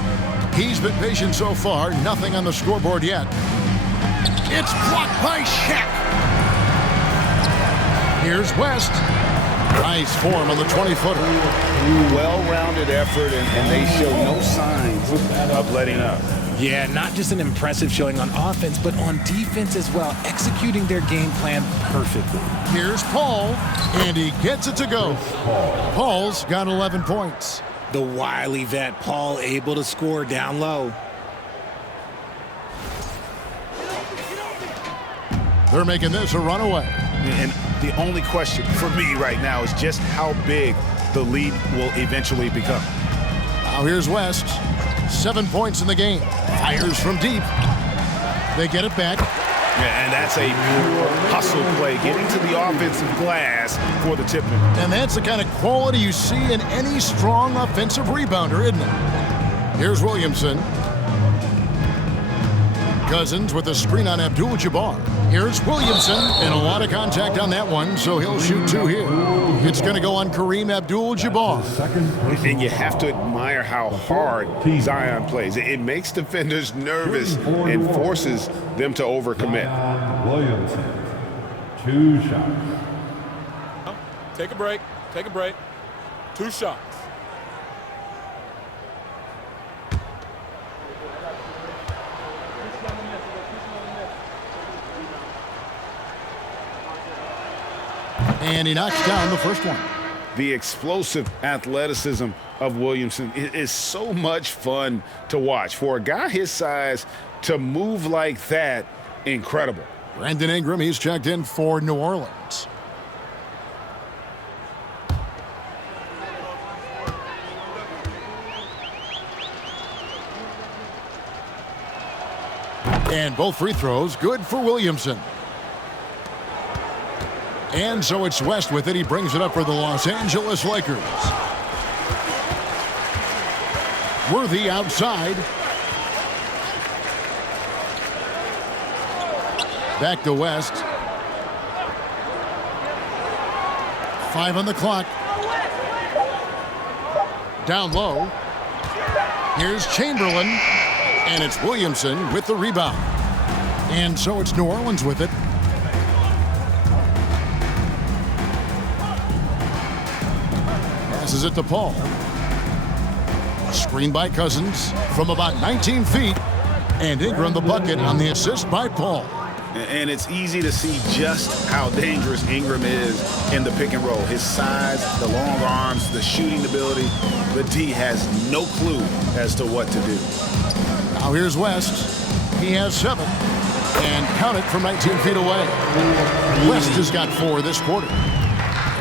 He's been patient so far. Nothing on the scoreboard yet. It's blocked by Shaq. Here's West. Nice form on the 20-footer. Well-rounded effort, and they show no signs of letting up. Yeah, not just an impressive showing on offense, but on defense as well, executing their game plan perfectly. Here's Paul, and he gets it to go. Paul's got 11 points. The wily vet Paul able to score down low. They're making this a runaway. And the only question for me right now is just how big the lead will eventually become. Now here's West. 7 points in the game. Fires from deep. They get it back. Yeah, and that's a pure hustle play, getting to the offensive glass for the tip. And that's the kind of quality you see in any strong offensive rebounder, isn't it? Here's Williamson. Cousins with a screen on Abdul-Jabbar. Here's Williamson, and a lot of contact on that one, so he'll shoot 2 here. It's going to go on Kareem Abdul-Jabbar. And you have to admire how hard Zion plays. It makes defenders nervous and forces them to overcommit. Williamson, 2 shots. Take a break. Take a break. 2 shots. And he knocks down the first one. The explosive athleticism of Williamson is so much fun to watch. For a guy his size to move like that, incredible. Brandon Ingram, he's checked in for New Orleans. And both free throws good for Williamson. And so it's West with it. He brings it up for the Los Angeles Lakers. Worthy outside. Back to West. 5 on the clock. Down low. Here's Chamberlain. And it's Williamson with the rebound. And so it's New Orleans with it. Passes it to Paul. Screen by Cousins from about 19 feet. And Ingram the bucket on the assist by Paul. And it's easy to see just how dangerous Ingram is in the pick and roll. His size, the long arms, the shooting ability. The D has no clue as to what to do. Now here's West. He has 7. And count it from 19 feet away. West has got 4 this quarter.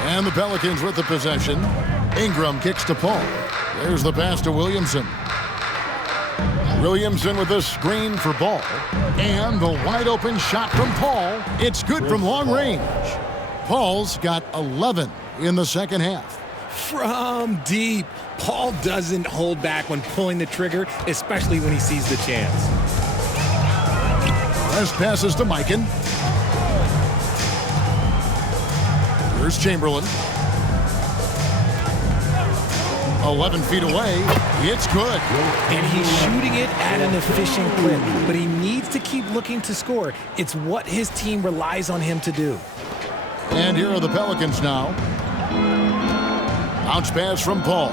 And the Pelicans with the possession. Ingram kicks to Paul. There's the pass to Williamson. Williamson with a screen for Ball. And the wide open shot from Paul. It's good from long range. Paul's got 11 in the second half. From deep, Paul doesn't hold back when pulling the trigger, especially when he sees the chance. West passes to Mikan. Here's Chamberlain. 11 feet away. It's good. And he's shooting it at an efficient clip, but he needs to keep looking to score. It's what his team relies on him to do. And here are the Pelicans now. Bounce pass from Paul.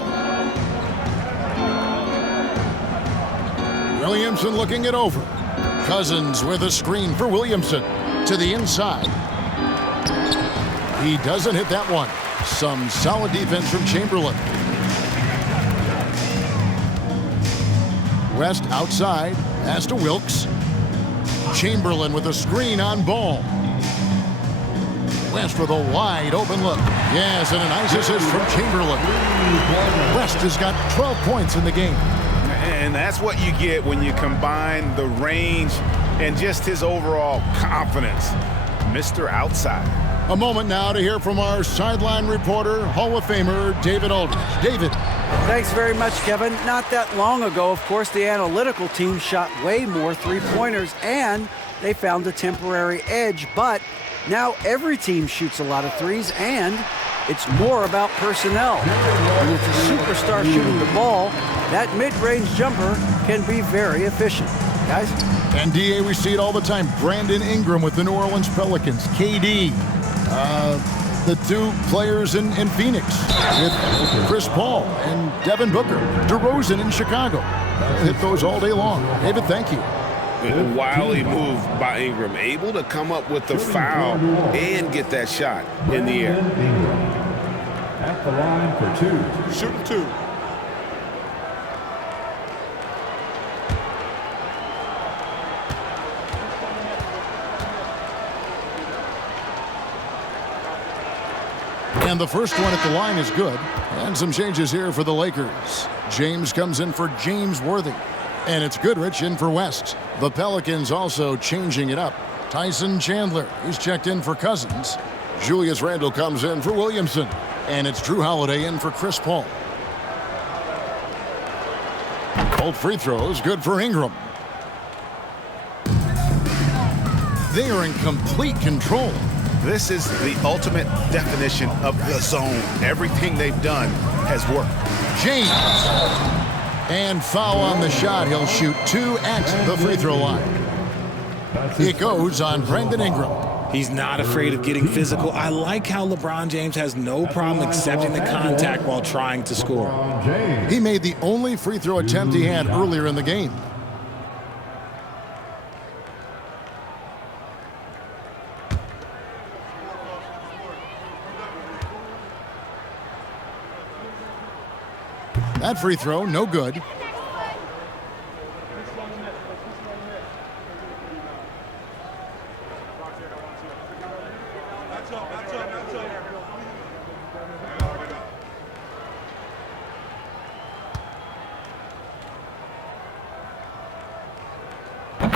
Williamson looking it over. Cousins with a screen for Williamson to the inside. He doesn't hit that one. Some solid defense from Chamberlain. West outside, pass to Wilkes. Chamberlain with a screen on Ball. West with a wide open look. Yes, and a nice assist from Chamberlain. West has got 12 points in the game. And that's what you get when you combine the range and just his overall confidence. Mr. Outside. A moment now to hear from our sideline reporter, Hall of Famer David Aldridge. David. Thanks very much, Kevin. Not that long ago, of course, the analytical team shot way more three-pointers, and they found a temporary edge. But now every team shoots a lot of threes, and it's more about personnel. And with the superstar shooting the ball, that mid-range jumper can be very efficient. Guys? And DA, we see it all the time. Brandon Ingram with the New Orleans Pelicans. KD. The 2 players in Phoenix with Chris Paul and Devin Booker. DeRozan in Chicago. Hit those all day long. David, thank you. Wildly moved by Ingram, able to come up with the foul and get that shot in the air. At the line for 2. Shooting 2. And the first one at the line is good. And some changes here for the Lakers. James comes in for James Worthy. And it's Goodrich in for West. The Pelicans also changing it up. Tyson Chandler, he's checked in for Cousins. Julius Randle comes in for Williamson. And it's Drew Holiday in for Chris Paul. Both free throws, good for Ingram. They are in complete control. This is the ultimate definition of the zone. Everything they've done has worked. James. And foul on the shot. He'll shoot 2 at the free throw line. It goes on Brandon Ingram. He's not afraid of getting physical. I like how LeBron James has no problem accepting the contact while trying to score. He made the only free throw attempt he had earlier in the game. That free throw, no good.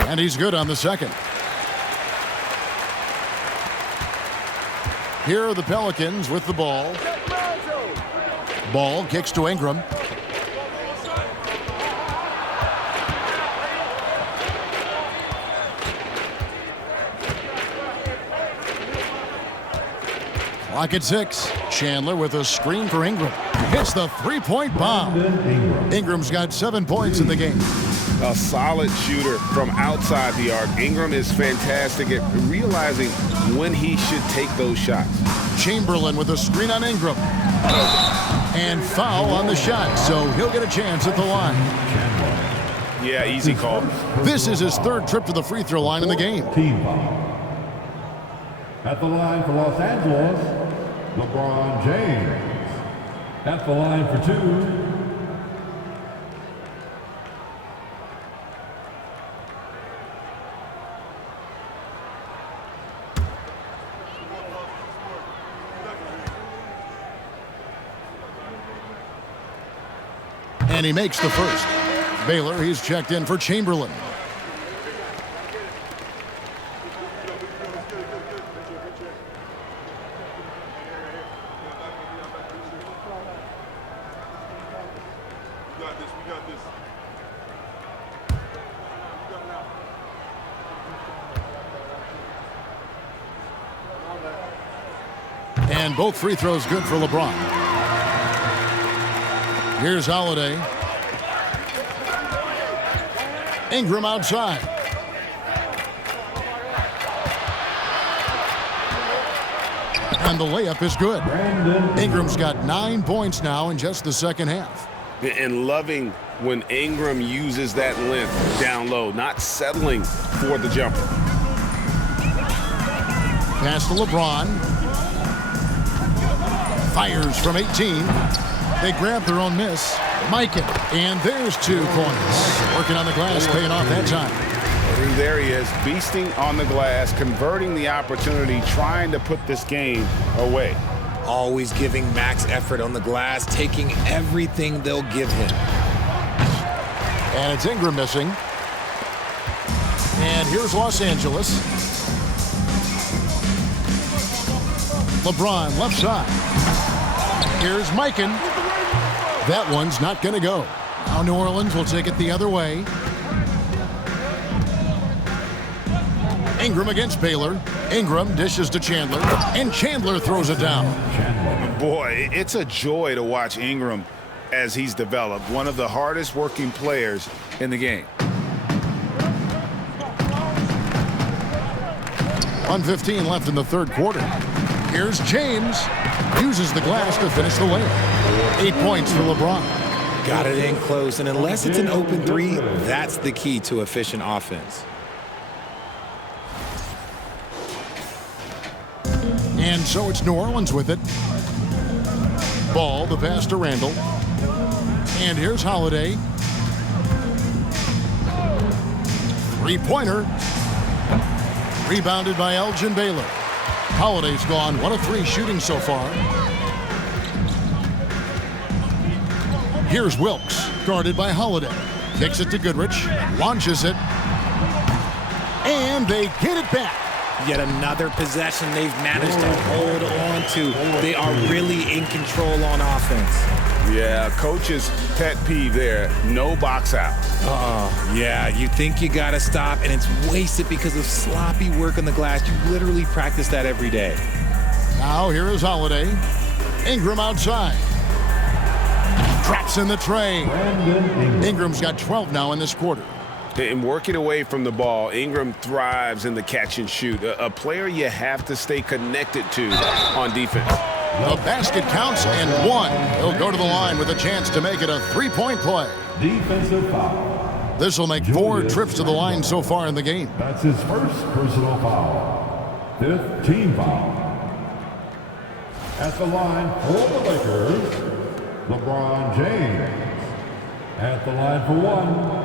And he's good on the second. Here are the Pelicans with the ball. Ball kicks to Ingram. Clock at 6. Chandler with a screen for Ingram. Hits the three-point bomb. Ingram's got 7 points in the game. A solid shooter from outside the arc. Ingram is fantastic at realizing when he should take those shots. Chamberlain with a screen on Ingram. And foul on the shot, so he'll get a chance at the line. Yeah, easy call. This is his 3rd trip to the free throw line in the game. Team foul. At the line for Los Angeles, LeBron James. At the line for 2, and he makes the first. Baylor, he's checked in for Chamberlain. And both free throws good for LeBron. Here's Holiday. Ingram outside. And the layup is good. Ingram's got 9 points now in just the second half. And loving when Ingram uses that length down low, not settling for the jumper. Pass to LeBron. Fires from 18. They grab their own miss. Mikan, and there's 2 points. Working on the glass, paying off that time. And there he is, beasting on the glass, converting the opportunity, trying to put this game away. Always giving max effort on the glass, taking everything they'll give him. And it's Ingram missing. And here's Los Angeles. LeBron left side. Here's Mikan. That one's not going to go. Now New Orleans will take it the other way. Ingram against Baylor. Ingram dishes to Chandler, and Chandler throws it down. Boy, it's a joy to watch Ingram as he's developed. One of the hardest working players in the game. 1:15 left in the third quarter. Here's James. Uses the glass to finish the layup. 8 points for LeBron. Got it in close, and unless it's an open three, that's the key to efficient offense. And so it's New Orleans with it. Ball, the pass to Randall. And here's Holiday. Three-pointer. Rebounded by Elgin Baylor. Holiday's gone 1 of 3 shooting so far. Here's Wilkes, guarded by Holiday. Kicks it to Goodrich, launches it, and they get it back. Yet another possession they've managed to hold on to. They are really in control on offense. Yeah, coach's pet peeve there, no box out. Yeah, you think you got to stop, and it's wasted because of sloppy work on the glass. You literally practice that every day. Now here is Holiday. Ingram outside. Drops in the tray. Ingram's got 12 now in this quarter. And working away from the ball, Ingram thrives in the catch and shoot. A player you have to stay connected to on defense. The basket counts and 1. He'll go to the line with a chance to make it a 3-point play. Defensive foul. This will make 4 trips to the line so far in the game. That's his first personal foul. 5th team foul. At the line for the Lakers, LeBron James. At the line for 1.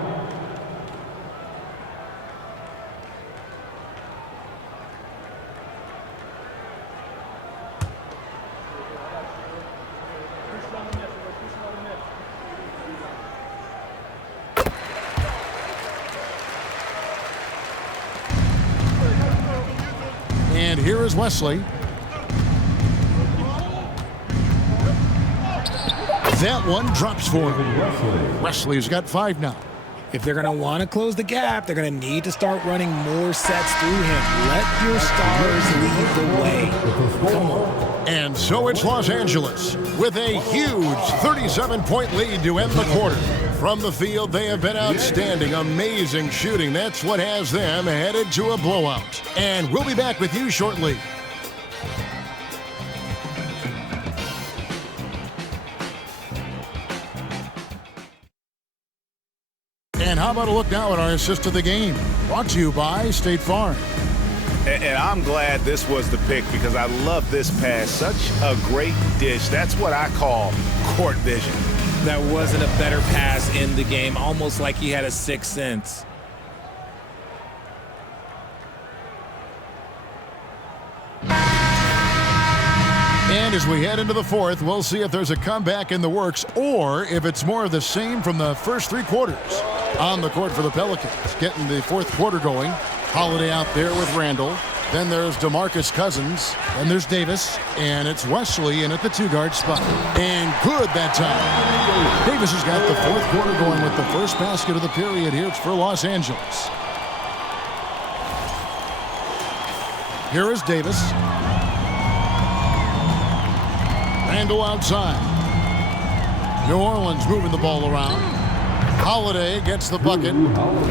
And here is Wesley. That one drops for him. Wesley's got 5 now. If they're going to want to close the gap, they're going to need to start running more sets through him. Let your stars lead the way. Come on. And so it's Los Angeles with a huge 37-point lead to end the quarter. From the field, they have been outstanding, amazing shooting. That's what has them headed to a blowout. And we'll be back with you shortly. And how about a look now at our assist of the game? Brought to you by State Farm. And I'm glad this was the pick because I love this pass. Such a great dish. That's what I call court vision. That wasn't a better pass in the game, almost like he had a sixth sense. And as we head into the fourth, we'll see if there's a comeback in the works or if it's more of the same from the first three quarters. On the court for the Pelicans, getting the fourth quarter going. Holiday out there with Randall. Then there's DeMarcus Cousins. Then there's Davis. And it's Wesley in at the two-guard spot. And good that time. Davis has got the fourth quarter going with the first basket of the period here. It's for Los Angeles. Here is Davis. Randall outside. New Orleans moving the ball around. Holiday gets the bucket.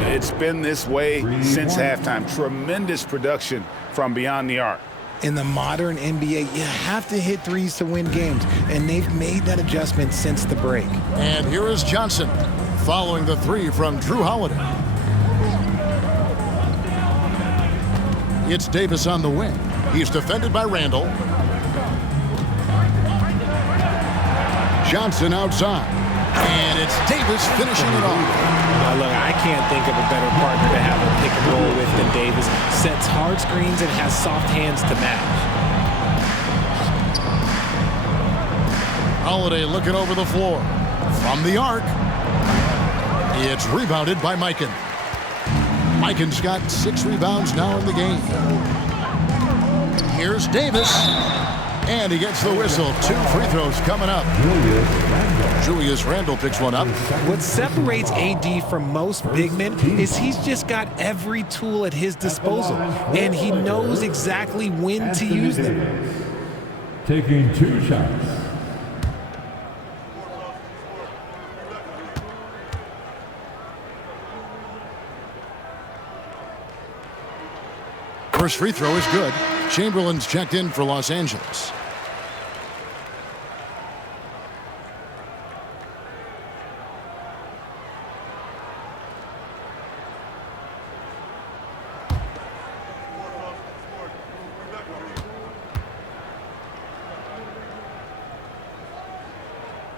It's been this way since halftime. Tremendous production from beyond the arc. In the modern NBA, you have to hit threes to win games, and they've made that adjustment since the break. And here is Johnson following the three from Drew Holiday. It's Davis on the wing. He's defended by Randall. Johnson outside. And it's Davis finishing it off. Look, I can't think of a better partner to have a pick and roll with than Davis. Sets hard screens and has soft hands to match. Holiday looking over the floor. From the arc. It's rebounded by Mikan. Mikan's got 6 rebounds now in the game. Here's Davis. And he gets the whistle. 2 free throws coming up. Julius Randle picks one up. What separates AD from most big men is he's just got every tool at his disposal, and he knows exactly when to use them. Taking 2 shots. First free throw is good. Chamberlain's checked in for Los Angeles.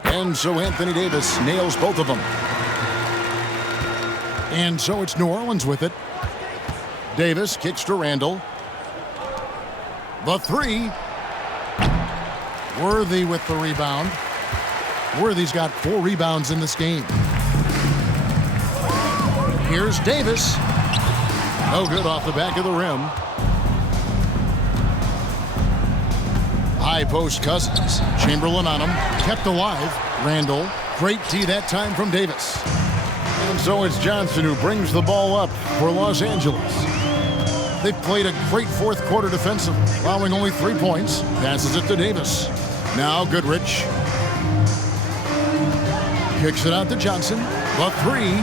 And so Anthony Davis nails both of them. And so it's New Orleans with it. Davis kicks to Randall. The three. Worthy with the rebound. Worthy's got 4 rebounds in this game. Here's Davis. No good off the back of the rim. High post Cousins. Chamberlain on him. Kept alive. Randall. Great D that time from Davis. And so it's Johnson who brings the ball up for Los Angeles. They've played a great fourth quarter defensively, allowing only 3 points. Passes it to Davis. Now Goodrich. Kicks it out to Johnson. The three.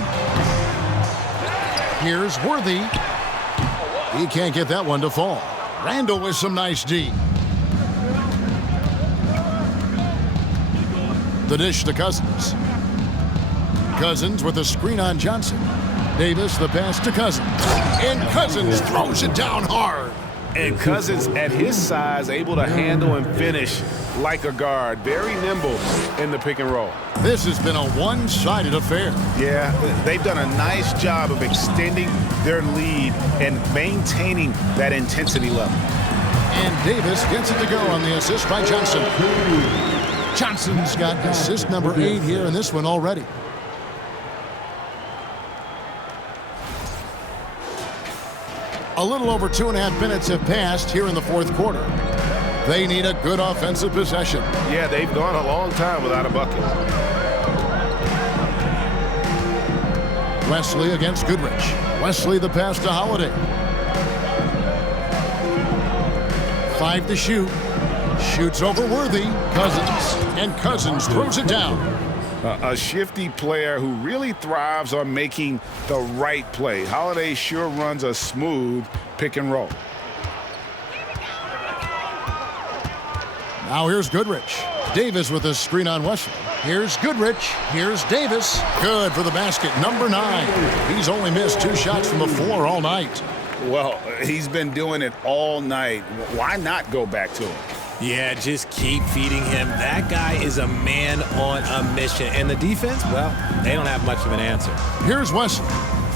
Here's Worthy. He can't get that one to fall. Randall with some nice D. The dish to Cousins. Cousins with a screen on Johnson. Davis the pass to Cousins. And Cousins throws it down hard. And Cousins, at his size, able to handle and finish like a guard. Very nimble in the pick and roll. This has been a one-sided affair. Yeah, they've done a nice job of extending their lead and maintaining that intensity level. And Davis gets it to go on the assist by Johnson. Johnson's got assist number 8 here in this one already. A little over 2.5 minutes have passed here in the fourth quarter. They need a good offensive possession. Yeah, they've gone a long time without a bucket. Wesley against Goodrich. Wesley the pass to Holiday. 5 to shoot. Shoots over Worthy. Cousins. And Cousins throws it down. A shifty player who really thrives on making the right play. Holiday sure runs a smooth pick and roll. Now here's Goodrich. Davis with a screen on Wesley. Here's Goodrich. Here's Davis. Good for the basket. Number 9. He's only missed 2 shots from the floor all night. Well, he's been doing it all night. Why not go back to him? Yeah, just keep feeding him. That guy is a man on a mission. And the defense, well, they don't have much of an answer. Here's Wesley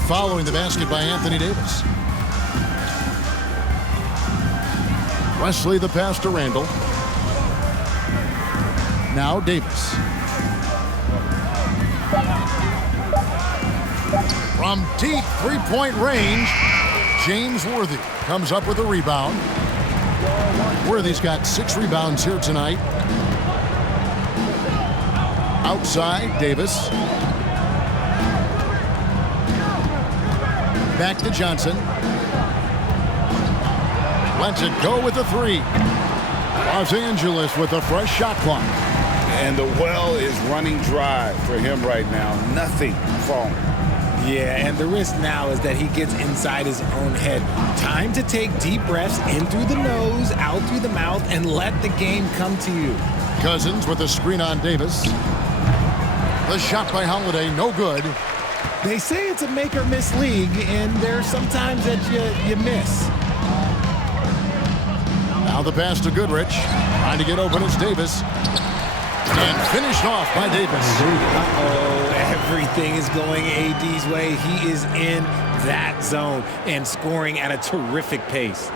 following the basket by Anthony Davis. Wesley the pass to Randall. Now Davis. From deep three-point range, James Worthy comes up with a rebound. Worthy's got 6 rebounds here tonight. Outside, Davis. Back to Johnson. Lets it go with a 3. Los Angeles with a fresh shot clock. And the well is running dry for him right now. Nothing falling. Yeah, and the risk now is that he gets inside his own head. Time to take deep breaths in through the nose, out through the mouth, and let the game come to you. Cousins with a screen on Davis. The shot by Holiday, no good. They say it's a make-or-miss league, and there's sometimes that you miss. Now the pass to Goodrich. Trying to get open is Davis. And finished off by Davis. Uh-oh, everything is going AD's way. He is in that zone and scoring at a terrific pace.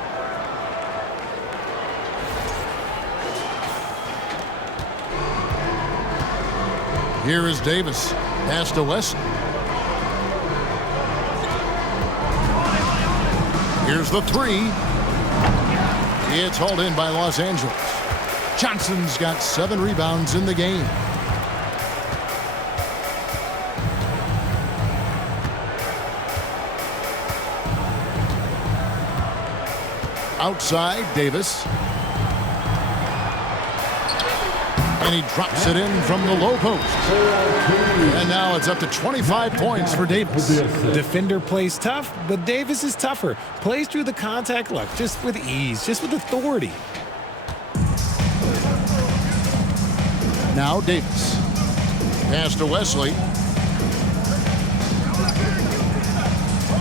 Here is Davis. Pass to Wesley. Here's the 3. It's hauled in by Los Angeles. Johnson's got 7 rebounds in the game. Outside, Davis. And he drops it in from the low post. And now it's up to 25 points for Davis. Defender plays tough, but Davis is tougher. Plays through the contact luck, just with ease, just with authority. Now Davis. Pass to Wesley.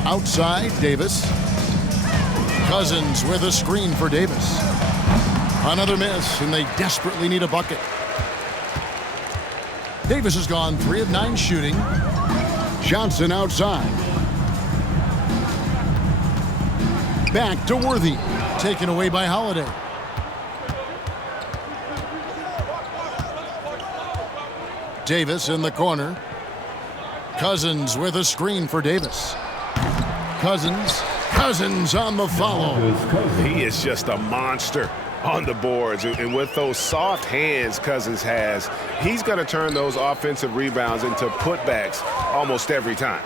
Outside, Davis. Cousins with a screen for Davis. Another miss, and they desperately need a bucket. Davis has gone 3 of 9 shooting. Johnson outside. Back to Worthy. Taken away by Holiday. Davis in the corner. Cousins with a screen for Davis. Cousins on the follow. He is just a monster on the boards. And with those soft hands Cousins has, he's going to turn those offensive rebounds into putbacks almost every time.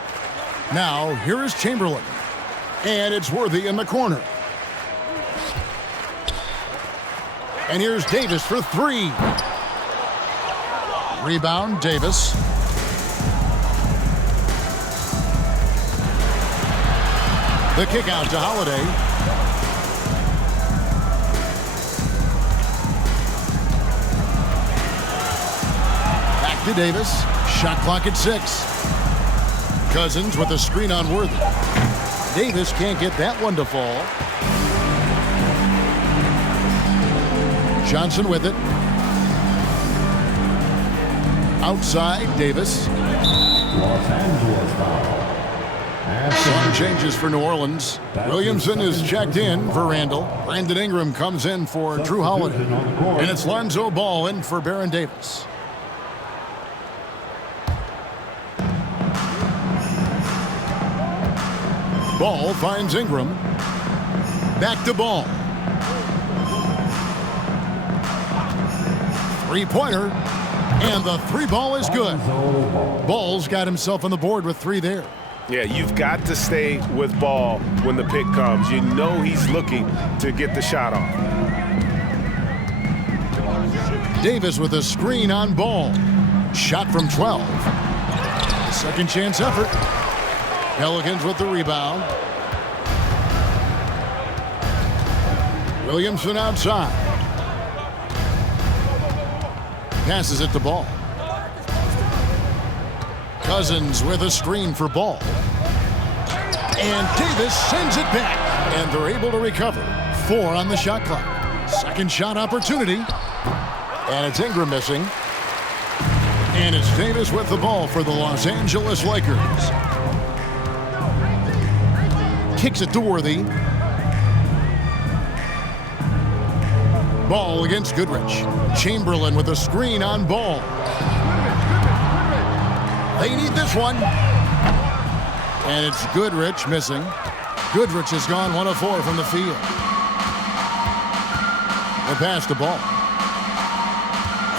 Now, here is Chamberlain. And it's Worthy in the corner. And here's Davis for 3. Rebound, Davis. The kick out to Holiday. Back to Davis. Shot clock at 6. Cousins with a screen on Worthy. Davis can't get that one to fall. Johnson with it. Outside, Davis. Los Angeles foul. Some changes for New Orleans. Williamson is checked in for Randall. Brandon Ingram comes in for Drew Holiday. And it's Lonzo Ball in for Baron Davis. Ball finds Ingram. Back to Ball. 3-pointer. And the 3 ball is good. Ball's got himself on the board with 3 there. Yeah, you've got to stay with Ball when the pick comes. You know he's looking to get the shot off. Davis with a screen on Ball. Shot from 12. Second chance effort. Pelicans with the rebound. Williamson outside. Passes it to Ball. Cousins with a screen for Ball. And Davis sends it back. And they're able to recover. 4 on the shot clock. Second shot opportunity. And it's Ingram missing. And it's Davis with the ball for the Los Angeles Lakers. Kicks it to Worthy. Ball against Goodrich. Chamberlain with a screen on Ball. They need this one. And it's Goodrich missing. Goodrich has gone 1 of 4 from the field. The pass to Ball.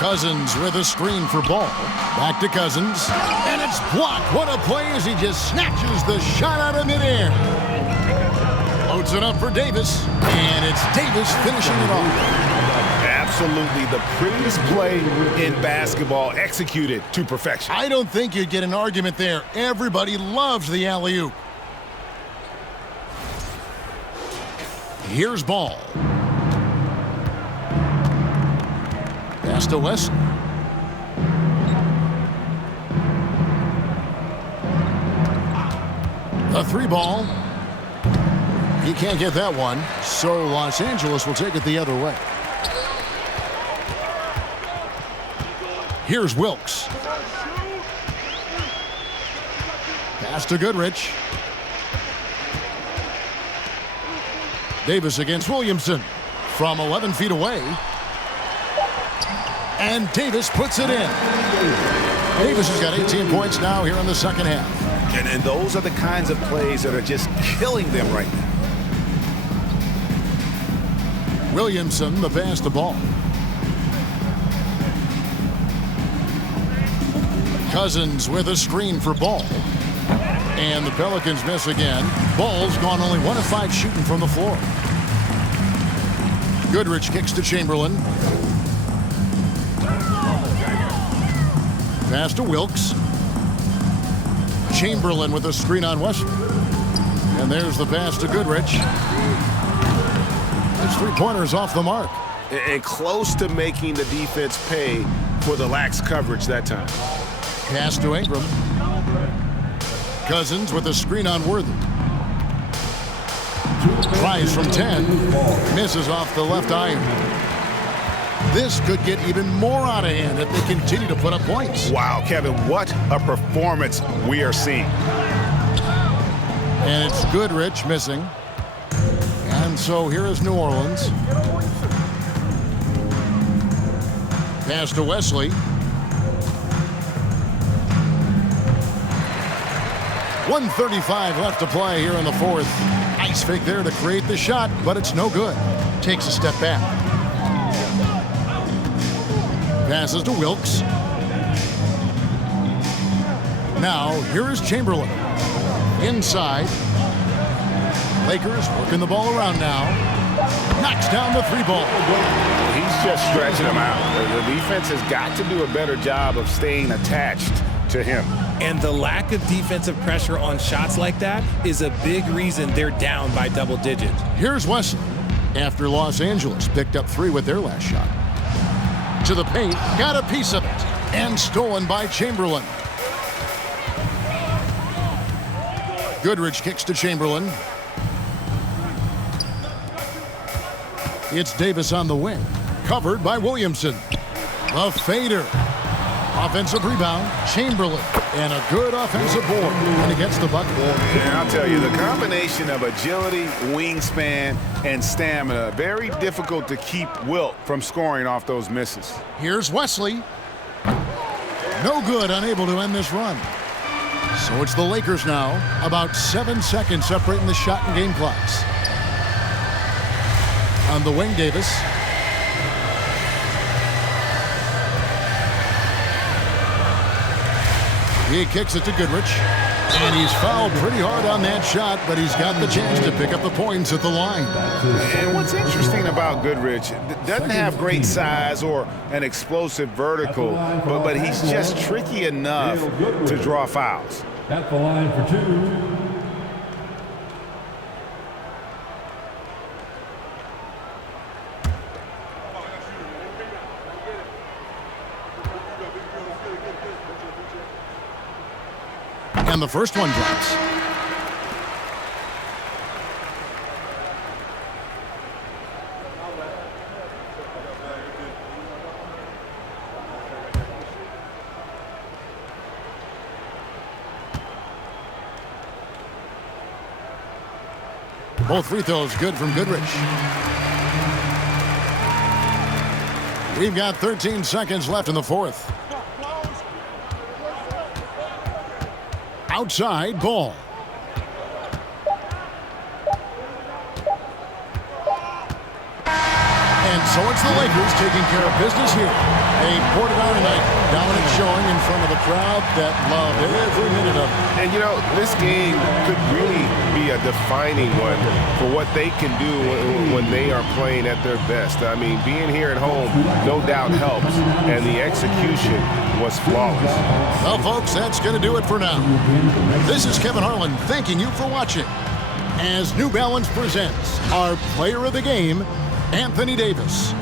Cousins with a screen for Ball. Back to Cousins. And it's blocked. What a play as he just snatches the shot out of midair. Loads it up for Davis. And it's Davis finishing it off. Absolutely the prettiest play in basketball, executed to perfection. I don't think you'd get an argument there. Everybody loves the alley-oop. Here's Ball. Pass to West. The 3 ball. He can't get that one, so Los Angeles will take it the other way. Here's Wilkes. Pass to Goodrich. Davis against Williamson from 11 feet away. And Davis puts it in. Davis has got 18 points now here in the second half. And those are the kinds of plays that are just killing them right now. Williamson, the pass to Ball. Cousins with a screen for Ball. And the Pelicans miss again. Ball's gone only 1 of 5 shooting from the floor. Goodrich kicks to Chamberlain. Pass to Wilkes. Chamberlain with a screen on Wesley. And there's the pass to Goodrich. It's 3-pointers off the mark. And close to making the defense pay for the lax coverage that time. Pass to Ingram. Cousins with a screen on Worthy. Tries from 10. Misses off the left iron. This could get even more out of hand if they continue to put up points. Wow, Kevin, what a performance we are seeing. And it's Goodrich missing. And so here is New Orleans. Pass to Wesley. 1:35 left to play here in the fourth. Ice fake there to create the shot, but it's no good. Takes a step back. Passes to Wilkes. Now, here is Chamberlain. Inside. Lakers working the ball around now. Knocks down the 3 ball. He's just stretching them out. The defense has got to do a better job of staying attached to him. And the lack of defensive pressure on shots like that is a big reason they're down by double digits. Here's Wesley after Los Angeles picked up 3 with their last shot. To the paint, got a piece of it, and stolen by Chamberlain. Goodrich kicks to Chamberlain. It's Davis on the wing, covered by Williamson. A fader. Offensive rebound, Chamberlain, and a good offensive board, and he gets the bucket. And I'll tell you, the combination of agility, wingspan, and stamina, very difficult to keep Wilt from scoring off those misses. Here's Wesley. No good, unable to end this run. So it's the Lakers now, about 7 seconds separating the shot and game clocks. On the wing, Davis. He kicks it to Goodrich. And he's fouled pretty hard on that shot, but he's got the chance to pick up the points at the line. And what's interesting about Goodrich, doesn't have great size or an explosive vertical, but he's just tricky enough to draw fouls. At the line for 2. And the first one drops. Both free throws good from Goodrich. We've got 13 seconds left in the fourth. Outside ball. And so it's the Lakers taking care of business here. They poured it on tonight. Dominant showing in front of the crowd that loved every minute of it. And, you know, this game could really be a defining one for what they can do when they are playing at their best. I mean, being here at home no doubt helps, and the execution was flawless. Well, folks, that's going to do it for now. This is Kevin Harlan thanking you for watching as New Balance presents our player of the game, Anthony Davis.